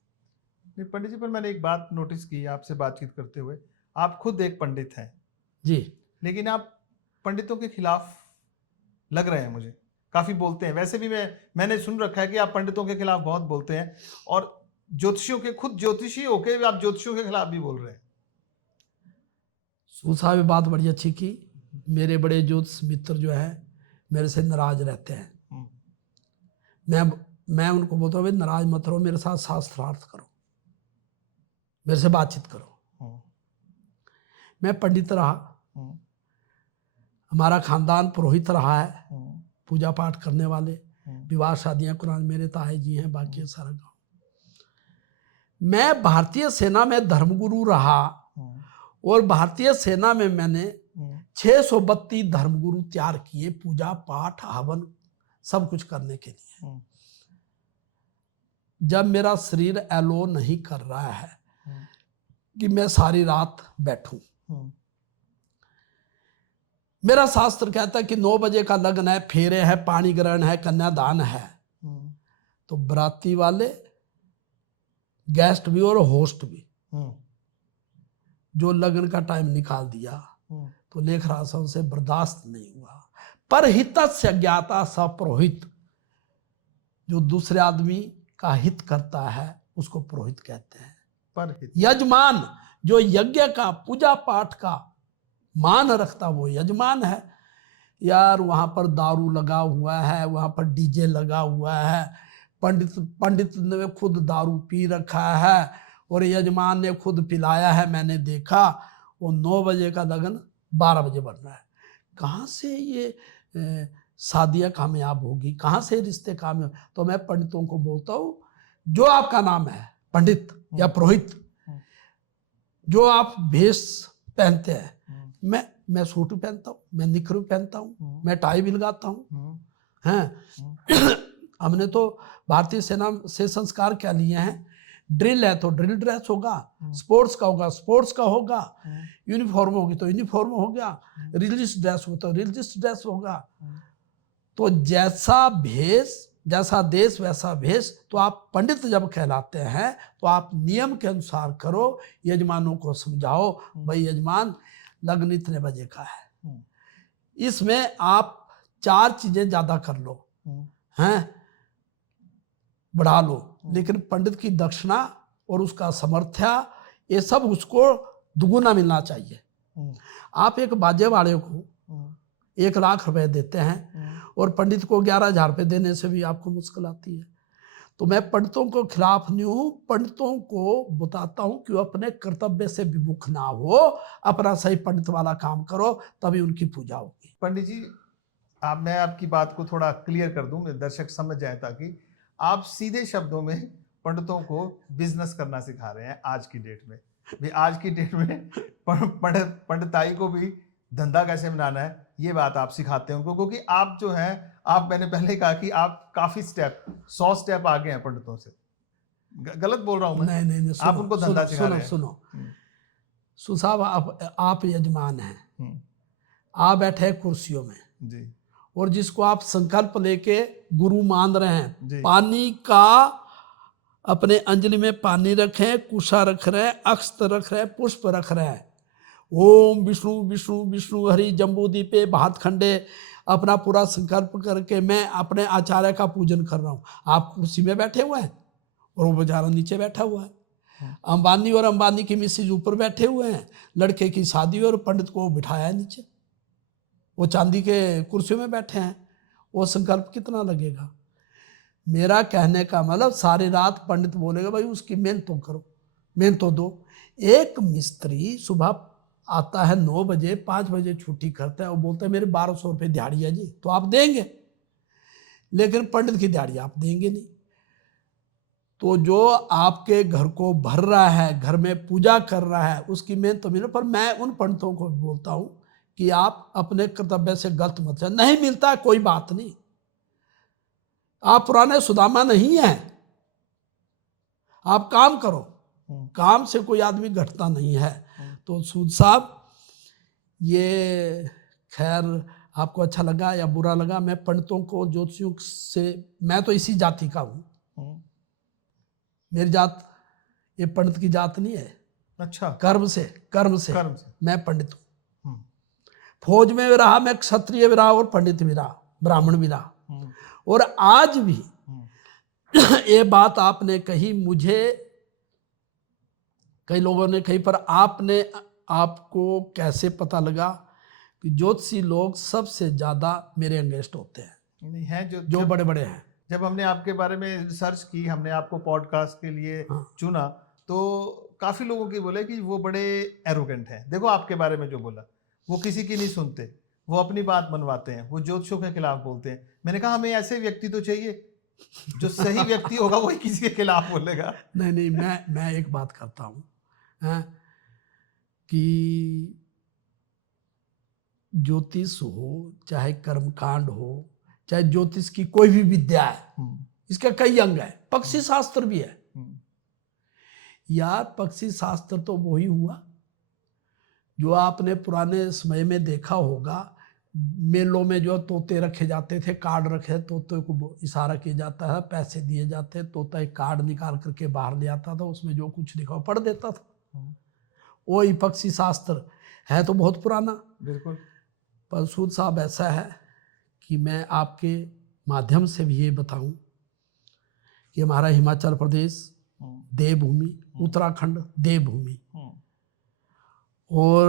नहीं पंडित जी, पर मैंने एक बात नोटिस की आपसे बातचीत करते हुए, आप खुद एक पंडित हैं जी, लेकिन आप पंडितों के खिलाफ लग रहे हैं, मुझे काफी बोलते हैं। वैसे भी मैंने सुन रखा है कि आप पंडितों के खिलाफ बहुत बोलते हैं, और ज्योतिषियों के, खुद ज्योतिषी होके आप ज्योतिषियों के खिलाफ भी बोल रहे हैं। सूसा भी बात बड़ी अच्छी की। मेरे बड़े ज्योतिष मित्र जो है मेरे से नाराज रहते हैं, मैं उनको बोलता हूँ नाराज मत रहो, मेरे साथ शास्त्रार्थ करो, मेरे से बातचीत करो। मैं पंडित रहा, हमारा खानदान पुरोहित रहा है, पूजा पाठ करने वाले, विवाह शादियां कुरान मेरे ताए जी हैं, बाकी सारा गांव। मैं भारतीय सेना में धर्मगुरु रहा और भारतीय सेना में मैंने 632 धर्मगुरु तैयार किए, पूजा पाठ हवन सब कुछ करने के लिए। जब मेरा शरीर एलो नहीं कर रहा है कि मैं सारी रात बैठूं, मेरा शास्त्र कहता है कि 9 बजे का लग्न है, फेरे है, पानी ग्रहण है, कन्यादान है, तो बराती वाले, गेस्ट भी और होस्ट भी जो लगन का टाइम निकाल दिया, तो लेख रासों से बर्दाश्त नहीं हुआ। पर हितस्य ज्ञाता सपुरोहित, जो दूसरे आदमी का हित करता है उसको पुरोहित कहते हैं। परहित, यजमान जो यज्ञ का पूजा पाठ का मान रखता वो यजमान है। यार वहाँ पर दारू लगा हुआ है, वहाँ पर डीजे लगा हुआ है, पंडित ने खुद दारू पी रखा है और यजमान ने खुद पिलाया है। मैंने देखा वो 9 बजे का लगन 12 बजे बन रहा है। कहाँ से ये शादियाँ कामयाब होगी, कहाँ से रिश्ते कामयाब? तो मैं पंडितों को बोलता हूँ, जो आपका नाम है पंडित या पुरोहित, जो आप भेष पहनते हैं, मैं सूट पहनता हूँ, मैं निकर पहनता हूँ, मैं टाई भी लगाता हूँ, हैं। हमने तो भारतीय सेना से संस्कार क्या लिए हैं? ड्रिल है तो ड्रिल ड्रेस होगा, स्पोर्ट्स का होगा स्पोर्ट्स का होगा, यूनिफॉर्म होगी तो यूनिफॉर्म हो गया, रिलीजियस ड्रेस हो तो रिलीजियस ड्रेस होगा। तो जैसा भेष, जैसा देश वैसा भेष। तो आप पंडित जब कहलाते हैं तो आप नियम के अनुसार करो, यजमानों को समझाओ, भाई यजमान लगन इतने बजे का है, इसमें आप 4 चीजें ज्यादा कर लो, हैं, बढ़ा लो, लेकिन पंडित की दक्षिणा और उसका समर्थ्या ये सब उसको दुगुना मिलना चाहिए। आप एक बाजे वाले को 1 लाख रुपए देते हैं और पंडित को 11,000 रुपये देने से भी आपको मुश्किल आती है। तो मैं पंडितों को खिलाफ नहीं हूँ, पंडितों को बताता हूँ कि वो अपने कर्तव्य से विमुख ना हो, अपना सही पंडित वाला काम करो, तभी उनकी पूजा होगी। पंडित जी, मैं आपकी बात को थोड़ा क्लियर कर दूं, दर्शक समझ जाए, ताकि आप सीधे शब्दों में पंडितों को बिजनेस करना सिखा रहे हैं आज की डेट में। भी आज की डेट में पंडिताई को भी धंधा कैसे बनाना है, ये बात आप सिखाते हैं उनको, क्योंकि आप जो हैं, आप, मैंने पहले कहा कि आप काफी 100 स्टेप आगे हैं पंडितों से। गलत बोल रहा हूं मैं? नहीं, आप उनको धंधा सिखा रहे हैं। सुनो सुसाब, आप यजमान हैं, आप बैठे कुर्सियों में जी, और जिसको आप संकल्प लेके गुरु मान रहे हैं, पानी का अपने अंजलि में पानी रखें, कुशा रख रहे हैं, अक्षत रख रहे हैं, पुष्प रख रहे हैं, ओम विष्णु विष्णु विष्णु हरि जम्बूदीपे भातखंडे, अपना पूरा संकल्प करके मैं अपने आचार्य का पूजन कर रहा हूँ। आप कुर्सी में बैठे हुए हैं और वो बेचारा नीचे बैठा हुआ है। अंबानी और अंबानी की मिसेज ऊपर बैठे हुए हैं, लड़के की शादी और पंडित को बिठाया है नीचे, वो चांदी के कुर्सियों में बैठे हैं। वो संकल्प कितना लगेगा? मेरा कहने का मतलब, सारी रात पंडित बोलेगा भाई उसकी मेहनत तो करो, मेहनत तो दो। एक मिस्त्री सुबह आता है 9 बजे, 5 बजे छुट्टी करता है, वो बोलता है मेरे 1200 रुपये दिहाड़ी है जी, तो आप देंगे, लेकिन पंडित की दिहाड़ी आप देंगे नहीं। तो जो आपके घर को भर रहा है, घर में पूजा कर रहा है, उसकी मेहनत तो मिले। पर मैं उन पंडितों को बोलता हूँ कि आप अपने कर्तव्य से गलत मत जाए। नहीं मिलता है कोई बात नहीं, आप पुराने सुदामा नहीं हैं, आप काम करो, काम से कोई आदमी घटता नहीं है। तो सूद साहब, ये खैर आपको अच्छा लगा या बुरा लगा, मैं पंडितों को, ज्योतिषियों से, मैं तो इसी जाति का हूँ, मेरी जात ये पंडित की जात नहीं है। अच्छा, कर्म से मैं पंडित हूँ। फौज में भी रहा मैं, क्षत्रिय भी रहा और पंडित भी रहा, ब्राह्मण भी रहा। और आज भी ये बात आपने कही, मुझे कई लोगों ने कही, पर आपको कैसे पता लगा कि ज्योतिषी लोग सबसे ज्यादा मेरे अगेंस्ट होते हैं? नहीं है, जो बड़े बड़े हैं। जब हमने आपके बारे में रिसर्च की, हमने आपको पॉडकास्ट के लिए चुना, तो काफी लोगों की बोले कि वो बड़े एरोगेंट हैं। देखो आपके बारे में जो बोला, वो किसी की नहीं सुनते, वो अपनी बात मनवाते हैं, वो ज्योतिषों के खिलाफ बोलते हैं। मैंने कहा हमें ऐसे व्यक्ति तो चाहिए, जो सही व्यक्ति होगा वही किसी के खिलाफ बोलेगा। नहीं, मैं एक बात करता हूँ कि ज्योतिष हो, चाहे कर्मकांड हो, चाहे ज्योतिष की कोई भी विद्या है, इसका कई अंग है, पक्षी शास्त्र भी है। यार पक्षी शास्त्र तो वही हुआ जो आपने पुराने समय में देखा होगा, मेलों में जो तोते रखे जाते थे, कार्ड रखे, तोते को इशारा किया जाता है, पैसे दिए जाते, तोता एक कार्ड निकाल करके बाहर ले आता था, उसमें जो कुछ लिखा पढ़ देता था। वही पक्षी शास्त्र है, तो बहुत पुराना। बिल्कुल। पर सूद साहब, ऐसा है कि मैं आपके माध्यम से भी ये बताऊं कि हमारा हिमाचल प्रदेश देवभूमि, उत्तराखंड देवभूमि, और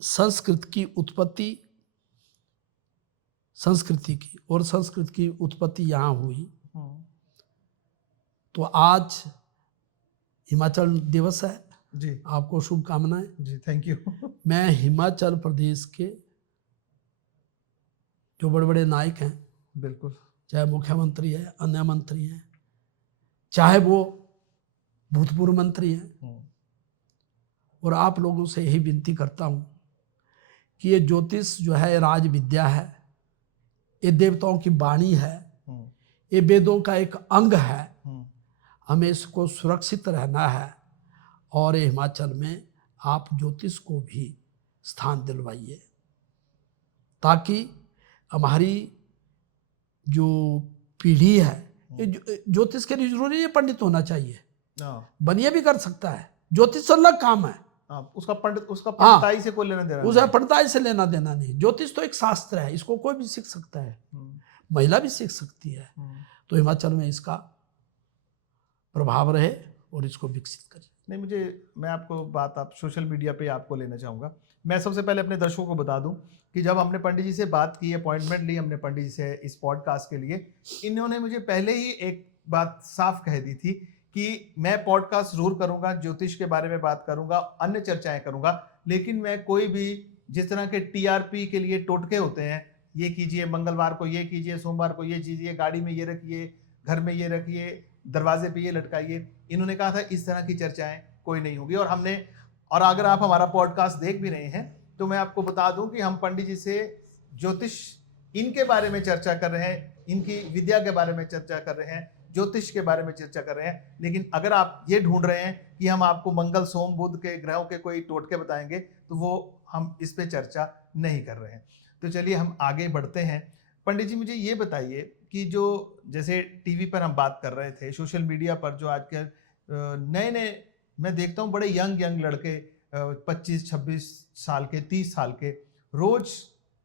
संस्कृत की उत्पत्ति, संस्कृति की और संस्कृत की उत्पत्ति यहाँ हुई। तो आज हिमाचल दिवस है जी, आपको शुभकामनाएं जी, थैंक यू। मैं हिमाचल प्रदेश के जो बड़े बड़े नायक हैं, बिल्कुल, चाहे मुख्यमंत्री है, अन्य मंत्री हैं, चाहे वो भूतपूर्व मंत्री हैं, और आप लोगों से यही विनती करता हूँ कि ये ज्योतिष जो है राज विद्या है, ये देवताओं की वाणी है, ये वेदों का एक अंग है। हमें इसको सुरक्षित रहना है और हिमाचल में आप ज्योतिष को भी स्थान दिलवाइए ताकि हमारी जो पीढ़ी है, ज्योतिष के लिए जरूरी है पंडित होना चाहिए, बनिए भी कर सकता है, ज्योतिष अलग काम है। उसका पंडिताई से कोई लेना देना, उसे पंडिताई से लेना देना नहीं। ज्योतिष तो एक शास्त्र है, इसको कोई भी सीख सकता है, महिला भी सीख सकती है। तो हिमाचल में इसका प्रभाव रहे और इसको विकसित करें। नहीं, मैं आपको आप सोशल मीडिया पे आपको लेना चाहूँगा। मैं सबसे पहले अपने दर्शकों को बता दूं कि जब हमने पंडित जी से बात की, अपॉइंटमेंट ली हमने पंडित जी से इस पॉडकास्ट के लिए, इन्होंने मुझे पहले ही एक बात साफ कह दी थी कि मैं पॉडकास्ट जरूर करूंगा, ज्योतिष के बारे में बात करूंगा, अन्य चर्चाएं करूंगा, लेकिन मैं कोई भी जिस तरह के टीआरपी के लिए टोटके होते हैं, ये कीजिए, मंगलवार को ये कीजिए, सोमवार को ये कीजिए, गाड़ी में ये रखिए, घर में ये रखिए, दरवाजे पे ये लटकाइए, इन्होंने कहा था इस तरह की चर्चाएं कोई नहीं होगी। और अगर आप हमारा पॉडकास्ट देख भी रहे हैं तो मैं आपको बता दूं कि हम पंडित जी से ज्योतिष इनके बारे में चर्चा कर रहे हैं, इनकी विद्या के बारे में चर्चा कर रहे हैं, ज्योतिष के बारे में चर्चा कर रहे हैं। लेकिन अगर आप ये ढूंढ रहे हैं कि हम आपको मंगल, सोम, बुध के ग्रहों के कोई टोटके बताएंगे, तो वो हम इस पे चर्चा नहीं कर रहे हैं। तो चलिए हम आगे बढ़ते हैं। पंडित जी, मुझे ये बताइए कि जो जैसे टीवी पर हम बात कर रहे थे, सोशल मीडिया पर जो आज के नए नए मैं देखता हूँ बड़े यंग लड़के, 25-26 साल के, 30 साल के, रोज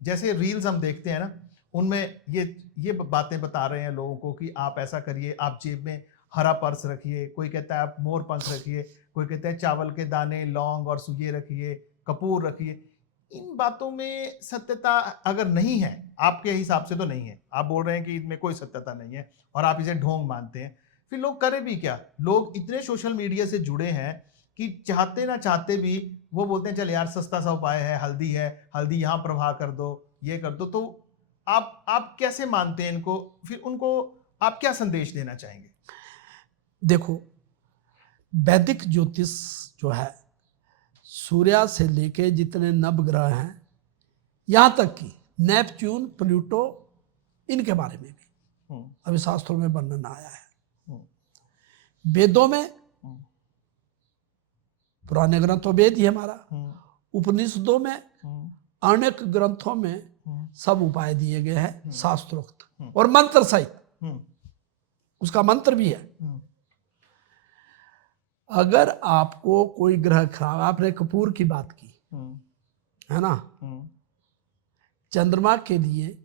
जैसे रील्स हम देखते हैं ना, उनमें ये बातें बता रहे हैं लोगों को कि आप ऐसा करिए, आप जेब में हरा पर्स रखिए, कोई कहता है आप मोर पंख रखिए, कोई कहता है चावल के दाने, लौंग और सूजे रखिए, कपूर रखिए। इन बातों में सत्यता अगर नहीं है, आपके हिसाब से तो नहीं है, आप बोल रहे हैं कि इनमें कोई सत्यता नहीं है और आप इसे ढोंग मानते हैं, फिर लोग करें भी क्या? लोग इतने सोशल मीडिया से जुड़े हैं कि चाहते ना चाहते भी वो बोलते हैं चल यार सस्ता सा उपाय है, हल्दी यहाँ प्रवाह कर दो, ये कर दो। तो आप कैसे मानते हैं इनको? फिर उनको आप क्या संदेश देना चाहेंगे? देखो, वैदिक ज्योतिष जो है सूर्य से लेके जितने नवग्रह हैं, यहाँ तक कि नेपच्यून, प्लूटो, इनके बारे में भी अभी शास्त्रों में वर्णन आया है। वेदों में, पुराने ग्रंथों वेद ही हमारा, उपनिषदों में, अनेक ग्रंथों में सब उपाय दिए गए हैं शास्त्रोक्त और मंत्र सहित, उसका मंत्र भी है। अगर आपको कोई ग्रह खराब, आपने कपूर की बात की है ना, चंद्रमा के लिए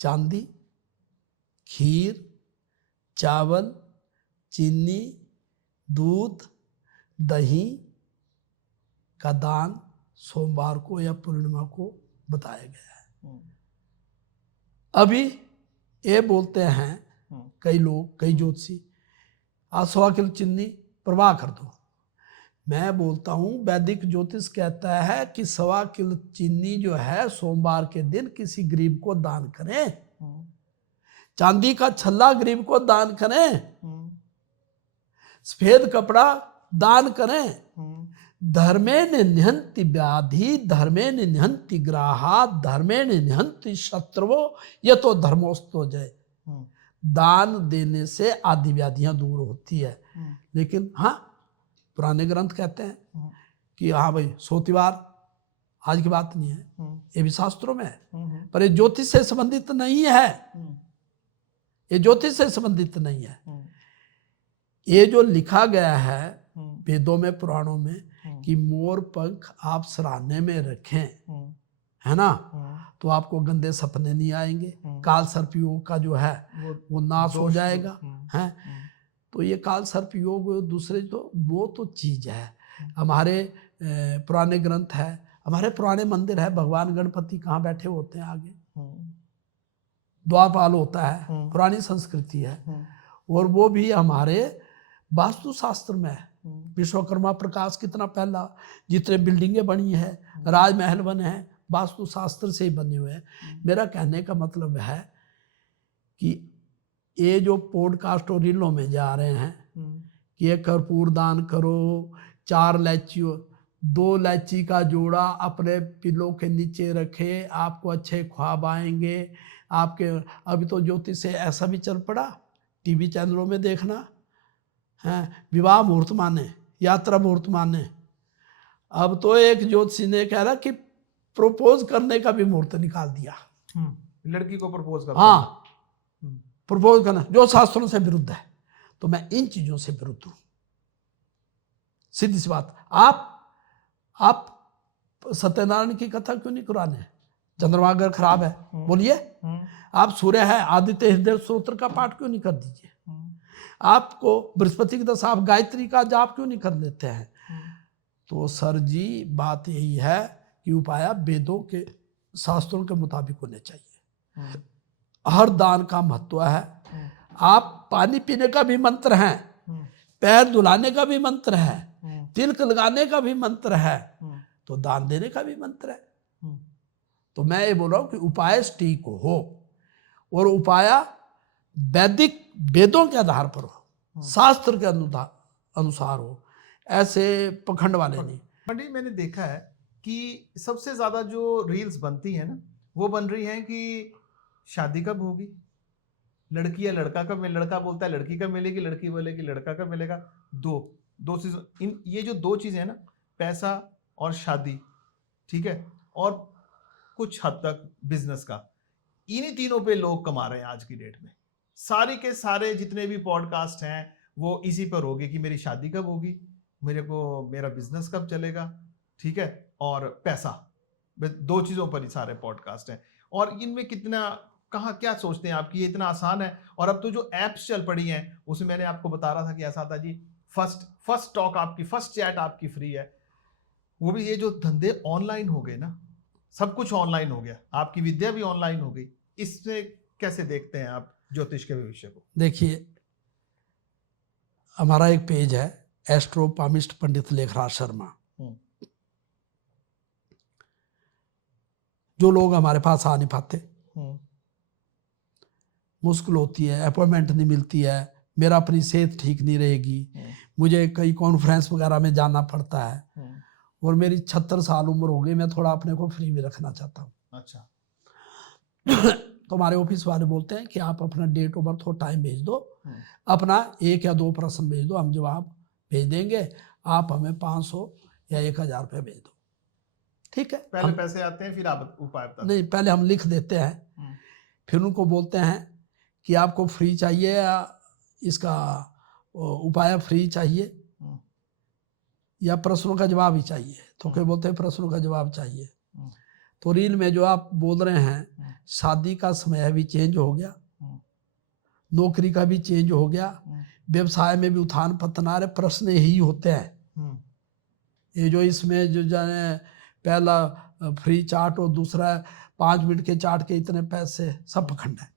चांदी, खीर, चावल, चीनी, दूध, दही का दान सोमवार को या पूर्णिमा को बताया गया है। अभी ये बोलते हैं कई लोग, कई ज्योतिषी, आज 100 किलो चीनी प्रवाह कर दो। मैं बोलता हूँ वैदिक ज्योतिष कहता है कि 100 किलो चीनी जो है सोमवार के दिन किसी गरीब को दान करें, चांदी का छल्ला गरीब को दान करें, सफेद कपड़ा दान करें। धर्मे निहंति व्याधि, धर्मे निहंति ग्राहा, धर्मे निहंति शत्रुवो, ये तो धर्मोस्तो जय। दान देने से आदि व्याधियां दूर होती है। लेकिन हाँ, पुराने ग्रंथ कहते हैं कि हाँ भाई सोतिवार आज की बात नहीं है, ये भी शास्त्रों में है, पर ये ज्योतिष से संबंधित नहीं है, ये ज्योतिष से संबंधित नहीं है। ये जो लिखा गया है वेदों में, पुराणों में कि मोर पंख आप सराहने में रखें, है ना, तो आपको गंदे सपने नहीं आएंगे, काल सर्प योग का जो है वो नाश हो जाएगा, है। तो ये काल सर्प योग दूसरे तो वो तो चीज है। हमारे पुराने ग्रंथ है, हमारे पुराने मंदिर है, भगवान गणपति कहाँ बैठे होते हैं आगे, द्वारपाल होता है, पुरानी संस्कृति है। और वो भी हमारे वास्तु शास्त्र में है। विश्वकर्मा प्रकाश कितना पहला, जितने बिल्डिंगें बनी है, राजमहल बने हैं, वास्तु शास्त्र से ही बने हुए हैं। मेरा कहने का मतलब है कि ये जो पॉडकास्ट और रीलों में जा रहे हैं कि ये कर्पूर दान करो, 4 इलायची 2 इलायची का जोड़ा अपने पिलो के नीचे रखे, आपको अच्छे ख्वाब आएंगे आपके। अभी तो ज्योतिष से ऐसा भी चल पड़ा, टीवी चैनलों में देखना है, विवाह मुहूर्त माने, यात्रा मुहूर्त माने। अब तो एक ज्योतिषी ने कह रहा कि प्रपोज करने का भी मुहूर्त निकाल दिया, लड़की को प्रपोज करना। हाँ, प्रपोज करना जो शास्त्रों से विरुद्ध है। तो मैं इन चीजों से विरुद्ध हूं, सीधी सी बात। आप सत्यनारायण की कथा क्यों नहीं कराने? चंद्रमा अगर खराब है बोलिए, आप सूर्य है आदित्य हृदय स्तोत्र का पाठ क्यों नहीं कर दीजिए? आपको बृहस्पति की दशा, आप गायत्री का जाप क्यों नहीं कर लेते हैं? तो सर जी बात यही है कि उपाय वेदों के शास्त्रों के मुताबिक होने चाहिए। हर दान का महत्व है। आप पानी पीने का भी मंत्र है, पैर धुलाने का भी मंत्र है, तिलक लगाने का भी मंत्र है, तो दान देने का भी मंत्र है। तो मैं ये बोल रहा हूं कि उपाय सटीक हो और उपाय वैदिक वेदों के आधार पर हो, शास्त्र के अनुसार हो, ऐसे पखंड वाले नहीं। पंडित, मैंने देखा है कि सबसे ज्यादा जो रील्स बनती है ना, वो बन रही हैं कि शादी कब होगी, लड़की या लड़का कब, लड़का बोलता है लड़की कब मिलेगी, लड़की बोलेगी लड़का कब मिलेगा। दो चीज, ये जो 2 चीजें हैं ना, पैसा और शादी, ठीक है, और कुछ हद तक बिजनेस का, इन्हीं तीनों पे लोग कमा रहे हैं आज की डेट में। सारे के सारे जितने भी पॉडकास्ट हैं वो इसी पर होगी कि मेरी शादी कब होगी, मेरा बिजनेस कब चलेगा, ठीक है, और पैसा। 2 चीजों पर ही सारे पॉडकास्ट हैं। और इनमें कितना, कहाँ, क्या सोचते हैं आप कि ये इतना आसान है? और अब तो जो एप्स चल पड़ी हैं, उसमें मैंने आपको बता रहा था कि ऐसा था जी, फर्स्ट टॉक आपकी, फर्स्ट चैट आपकी फ्री है। वो भी ये जो धंधे ऑनलाइन हो गए ना, सब कुछ ऑनलाइन हो गया, आपकी विद्या भी ऑनलाइन हो गई। इससे कैसे देखते हैं आप ज्योतिष के भविष्य को? देखिए, हमारा एक पेज है एस्ट्रो पामिस्ट पंडित लेखराज शर्मा। जो लोग हमारे पास आ नहीं पाते, मुश्किल होती है, अपॉइंटमेंट नहीं मिलती है, मेरा अपनी सेहत ठीक नहीं रहेगी, मुझे कई कॉन्फ्रेंस वगैरह में जाना पड़ता है, और मेरी 76 साल उम्र हो गई, मैं थोड़ा अपने को फ्री में रखना चाहता हूँ। अच्छा। तो हमारे ऑफिस वाले बोलते हैं कि आप अपना डेट ऑफ बर्थ और टाइम भेज दो, अपना 1 या 2 प्रश्न भेज दो, हम जवाब भेज देंगे, आप हमें 500 या 1000 रुपये भेज दो। ठीक है, पहले पैसे आते हैं, फिर आप उपाय बताते हैं? नहीं, पहले हम लिख देते हैं, फिर उनको बोलते हैं कि आपको फ्री चाहिए या इसका उपाय फ्री चाहिए या प्रश्नों का जवाब ही चाहिए। तो क्या बोलते हैं प्रश्नों का जवाब चाहिए। तो रील में जो आप बोल रहे हैं, शादी का समय भी चेंज हो गया, नौकरी का भी चेंज हो गया, व्यवसाय में भी उत्थान पतन आ रहे, प्रश्न यही होते हैं। ये जो इसमें जो जाने पहला फ्री चार्ट और दूसरा 5 मिनट के चार्ट के इतने पैसे, सब पखंड है।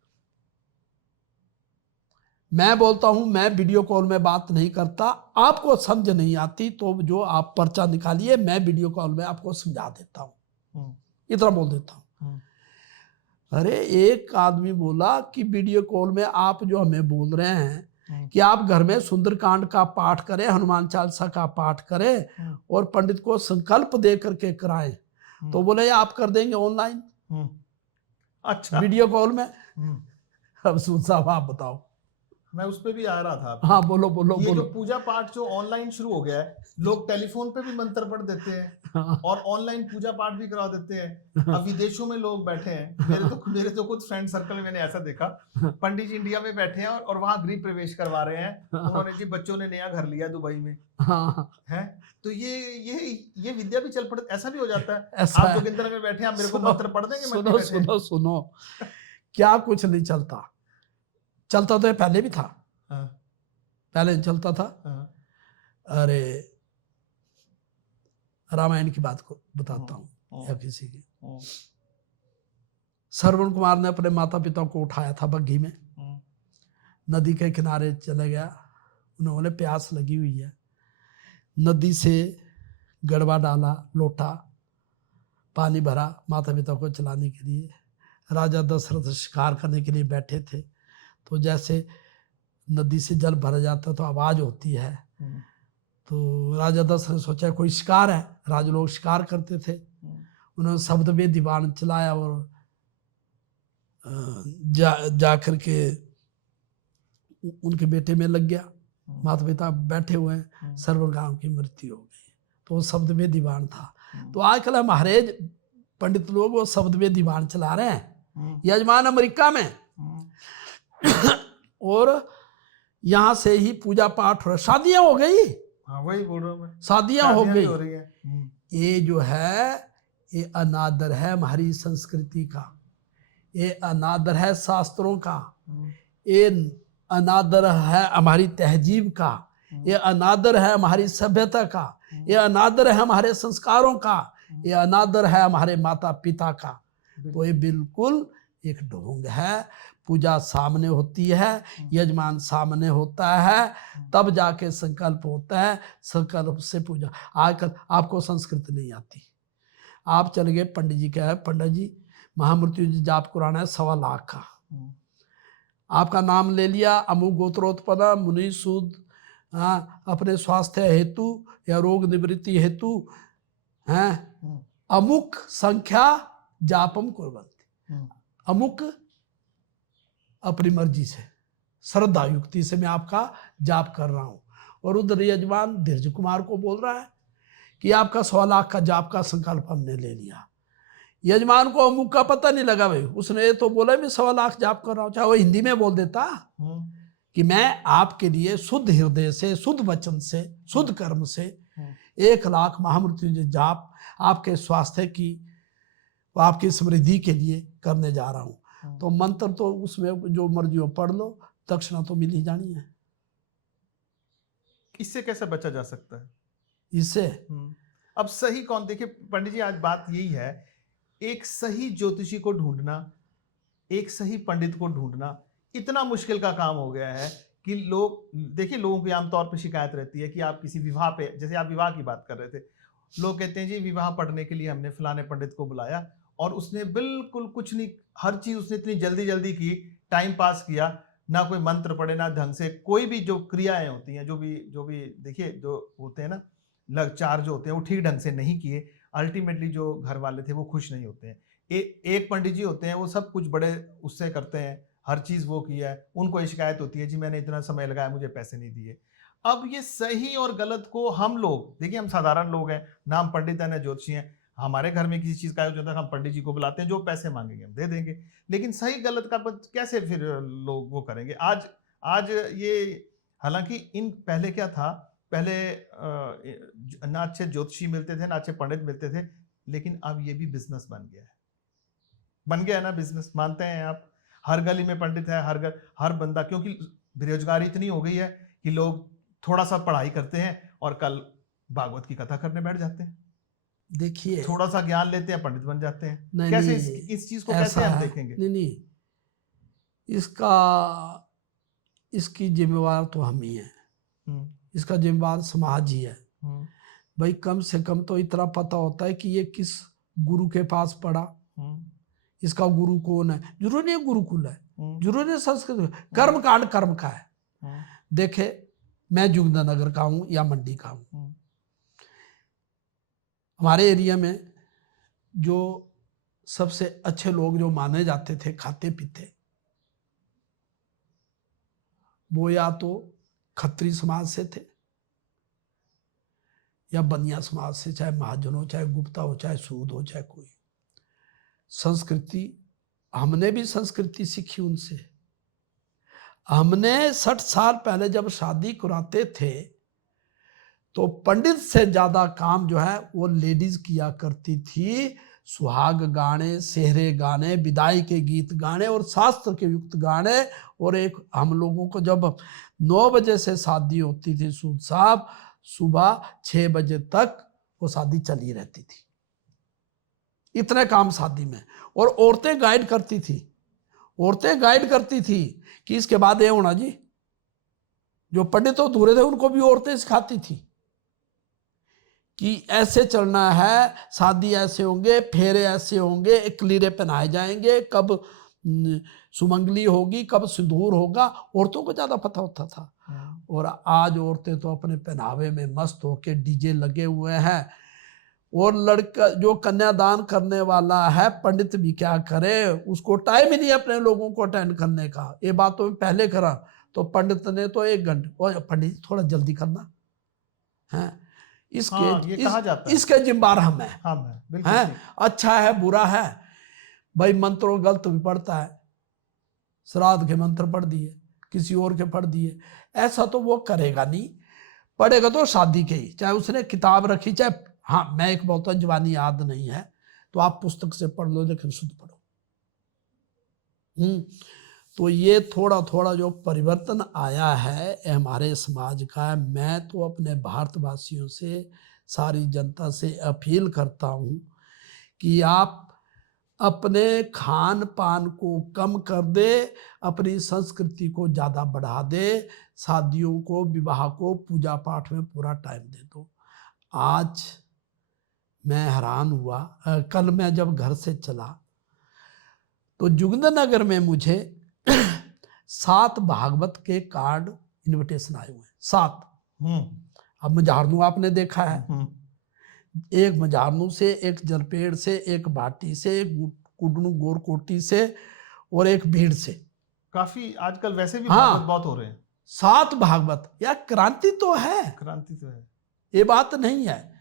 मैं बोलता हूं, मैं वीडियो कॉल में बात नहीं करता, आपको समझ नहीं आती तो जो आप पर्चा निकालिए, मैं वीडियो कॉल में आपको समझा देता हूं, इतना बोल देता हूं। अरे एक आदमी बोला कि वीडियो कॉल में आप जो हमें बोल रहे हैं कि आप घर में सुंदरकांड का पाठ करें, हनुमान चालीसा का पाठ करें और पंडित को संकल्प दे करके कराएं, तो बोले आप कर देंगे ऑनलाइन। अच्छा, वीडियो कॉल में। अब सुन साहब आप बताओ। मैं उस पे भी आ रहा था। हाँ बोलो बोलो ये बोलो। जो पूजा पाठ जो ऑनलाइन शुरू हो गया है, लोग टेलीफोन पे भी मंत्र पढ़ देते हैं और ऑनलाइन पूजा पाठ भी करा देते हैं। अब विदेशों में लोग बैठे हैं, मेरे तो कुछ फ्रेंड सर्कल में मैंने ऐसा देखा, पंडित जी इंडिया में बैठे हैं और वहां गृह प्रवेश करवा रहे हैं। उन्होंने जी बच्चों ने नया घर लिया दुबई में है, तो ये विद्या भी चल पड़े, ऐसा भी हो जाता है। आप जोगिंदर में बैठे, आप मेरे को मंत्र पढ़ देंगे? सुनो सुनो सुनो, क्या कुछ नहीं चलता, चलता तो पहले भी था। पहले चलता था। अरे रामायण की बात को बताता हूँ या किसी की। हम्म, श्रवण कुमार ने अपने माता पिता को उठाया था बग्घी में, नदी के किनारे चले गया। उन्होंने प्यास लगी हुई है, नदी से गड़वा डाला, लोटा पानी भरा माता पिता को चलाने के लिए। राजा दशरथ शिकार करने के लिए बैठे थे, तो जैसे नदी से जल भर जाता तो आवाज़ होती है, तो राजा दशरथ सोचा कोई शिकार है, राज लोग शिकार करते थे। उन्होंने शब्द में दीवान चलाया और जा करके उनके बेटे में लग गया। माता पिता बैठे हुए हैं, सर्वगाम की मृत्यु हो गई। तो वो शब्द में दीवान था। तो आजकल हमारे पंडित लोग वो शब्द में दीवान चला रहे हैं, यजमान अमेरिका में और यहाँ से ही पूजा पाठ हो रहा, शादियां हो गई। हाँ वही बोल रहा हूँ मैं, शादियां हो गई। हो रही है। ये जो है ये अनादर है हमारी संस्कृति का, ये अनादर है शास्त्रों का, ये अनादर है हमारी तहजीब का, ये अनादर है हमारी सभ्यता का, ये अनादर है हमारे संस्कारों का, ये अनादर है हमारे माता पिता का। तो ये बिल्कुल एक ढोंग है। पूजा सामने होती है, यजमान सामने होता है, तब जाके संकल्प होता है, संकल्प से पूजा। आजकल आपको संस्कृत नहीं आती, आप चले गए पंडित जी का है, पंडित जी महामृत्यु जी जाप कराना है 1.25 लाख का, आपका नाम ले लिया, अमुक गोत्रोत्पन्न मुनि सूद अपने स्वास्थ्य हेतु या रोग निवृत्ति हेतु हैं अमुक संख्या जापम कुर्वन्ति, अमुक अपनी मर्जी से श्रद्धा युक्ति से मैं आपका जाप कर रहा हूं। और उधर यजमान धीरज कुमार को बोल रहा है कि आपका 1.25 लाख का जाप का संकल्प हमने ले लिया। यजमान को अमुक का पता नहीं लगा भाई, उसने ये तो बोला मैं 1.25 लाख जाप कर रहा हूँ, चाहे वो हिंदी में बोल देता कि मैं आपके लिए शुद्ध हृदय से, शुद्ध वचन से, शुद्ध कर्म से 1 लाख महामृत्युंजय जाप आपके स्वास्थ्य की, आपकी समृद्धि के लिए करने जा रहा हूँ। तो मंत्र तो उसमें जो मर्जी हो पढ़ लो, दक्षिणा तो मिल ही जानी है। इससे कैसे बचा जा सकता है? इससे अब सही कौन, देखिए पंडित जी आज बात यही है, एक सही ज्योतिषी को ढूंढना, एक सही पंडित को ढूंढना इतना मुश्किल का काम हो गया है कि लोग, देखिए लोगों की आमतौर पर शिकायत रहती है कि आप किसी विवाह पे, जैसे आप विवाह की बात कर रहे थे, लोग कहते हैं जी विवाह पढ़ने के लिए हमने फलाने पंडित को बुलाया और उसने बिल्कुल कुछ नहीं, हर चीज उसने इतनी जल्दी जल्दी की, टाइम पास किया, ना कोई मंत्र पढ़े ना ढंग से कोई भी जो क्रियाएं होती हैं, जो भी देखिए जो होते हैं ना चार जो होते हैं वो ठीक ढंग से नहीं किए, अल्टीमेटली जो घर वाले थे वो खुश नहीं होते हैं। एक पंडित जी होते हैं वो सब कुछ बड़े उससे करते हैं, हर चीज वो किया है, उनको ये शिकायत होती है जी मैंने इतना समय लगाया मुझे पैसे नहीं दिए। अब ये सही और गलत को हम लोग, देखिए हम साधारण लोग हैं, ना हम पंडित हैं ना ज्योतिषी हैं, हमारे घर में किसी चीज का आयोजन होता है हम पंडित जी को बुलाते हैं, जो पैसे मांगेंगे हम दे देंगे, लेकिन सही गलत का कैसे फिर लोग वो करेंगे? आज ये, हालांकि इन पहले क्या था, पहले ना अच्छे ज्योतिषी मिलते थे ना अच्छे पंडित मिलते थे, लेकिन अब ये भी बिजनेस बन गया है ना, बिजनेस मानते हैं आप? हर गली में पंडित है, हर बंदा, क्योंकि बेरोजगारी इतनी हो गई है कि लोग थोड़ा सा पढ़ाई करते हैं और कल भागवत की कथा करने बैठ जाते हैं, देखिए थोड़ा सा ज्ञान लेते हैं पंडित बन जाते हैं। नहीं, कैसे नहीं, इस चीज को कैसे हम देखेंगे? नहीं, इसकी जिम्मेवार तो हम ही हैं, इसका जिम्मेवार समाज ही है। भाई कम से कम तो इतना पता होता है कि ये किस गुरु के पास पढ़ा, इसका गुरु कौन है, जरूरी नहीं गुरुकुल है, जरूरी नहीं संस्कृत, कर्म कांड कर्म का है। देखे मैं जुगनगर का हूं या मंडी का हूं, हमारे एरिया में जो सबसे अच्छे लोग जो माने जाते थे खाते पीते, वो या तो खत्री समाज से थे या बनिया समाज से, चाहे महाजन हो, चाहे गुप्ता हो, चाहे सूद हो, चाहे कोई। संस्कृति, हमने भी संस्कृति सीखी उनसे। हमने 60 साल पहले जब शादी कराते थे तो पंडित से ज्यादा काम जो है वो लेडीज किया करती थी। सुहाग गाने, सेहरे गाने, विदाई के गीत गाने और शास्त्र के युक्त गाने। और एक हम लोगों को जब 9 बजे से शादी होती थी सूद साहब, सुबह 6 बजे तक वो शादी चली रहती थी। इतने काम शादी में। और औरतें गाइड करती थी, औरतें गाइड करती थी कि इसके बाद ये होना जी। जो पंडित तो दूर थे उनको भी औरतें सिखाती थी कि ऐसे चलना है, शादी ऐसे होंगे, फेरे ऐसे होंगे, कलीरे पहनाए जाएंगे, कब सुमंगली होगी, कब सिंदूर होगा, औरतों को ज्यादा पता होता था। और आज औरतें तो अपने पहनावे में मस्त होके डीजे लगे हुए हैं। और लड़का जो कन्यादान करने वाला है, पंडित भी क्या करे, उसको टाइम ही नहीं अपने लोगों को अटेंड करने का। ये बात तो पहले करा तो पंडित ने तो 1 घंटे, और पंडित थोड़ा जल्दी करना है, इसके ये कहा जाता है। इसके जिम्मेदार हम हैं। बिल्कुल हैं, ठीक। अच्छा है बुरा है भाई, मंत्रों गलत भी पढ़ता है, श्राद्ध के मंत्र पढ़ दिए, किसी और के पढ़ दिए, ऐसा तो वो करेगा नहीं। पढ़ेगा तो शादी के ही, चाहे उसने किताब रखी, चाहे, हाँ मैं एक बोलता हूँ जवानी याद नहीं है तो आप पुस्तक से पढ़ लो, लेकिन शुद्ध पढ़ो। तो ये थोड़ा थोड़ा जो परिवर्तन आया है हमारे समाज का, मैं तो अपने भारतवासियों से, सारी जनता से अपील करता हूँ कि आप अपने खान पान को कम कर दे, अपनी संस्कृति को ज़्यादा बढ़ा दे, शादियों को, विवाह को, पूजा पाठ में पूरा टाइम दे दो। आज मैं हैरान हुआ, कल मैं जब घर से चला तो जुगननगर में मुझे 7 भागवत के कार्ड इनविटेशन आए हुए हैं, 7। अब मझारनू आपने देखा है, एक मझारनू से, एक जलपेड़ से, एक भाटी से, एक कुडनू गोरकोटी से, और एक भीड़ से। काफी आजकल वैसे भी हाँ, भागवत बहुत हो रहे हैं। 7 भागवत, यार क्रांति तो है, क्रांति तो है, ये बात नहीं है।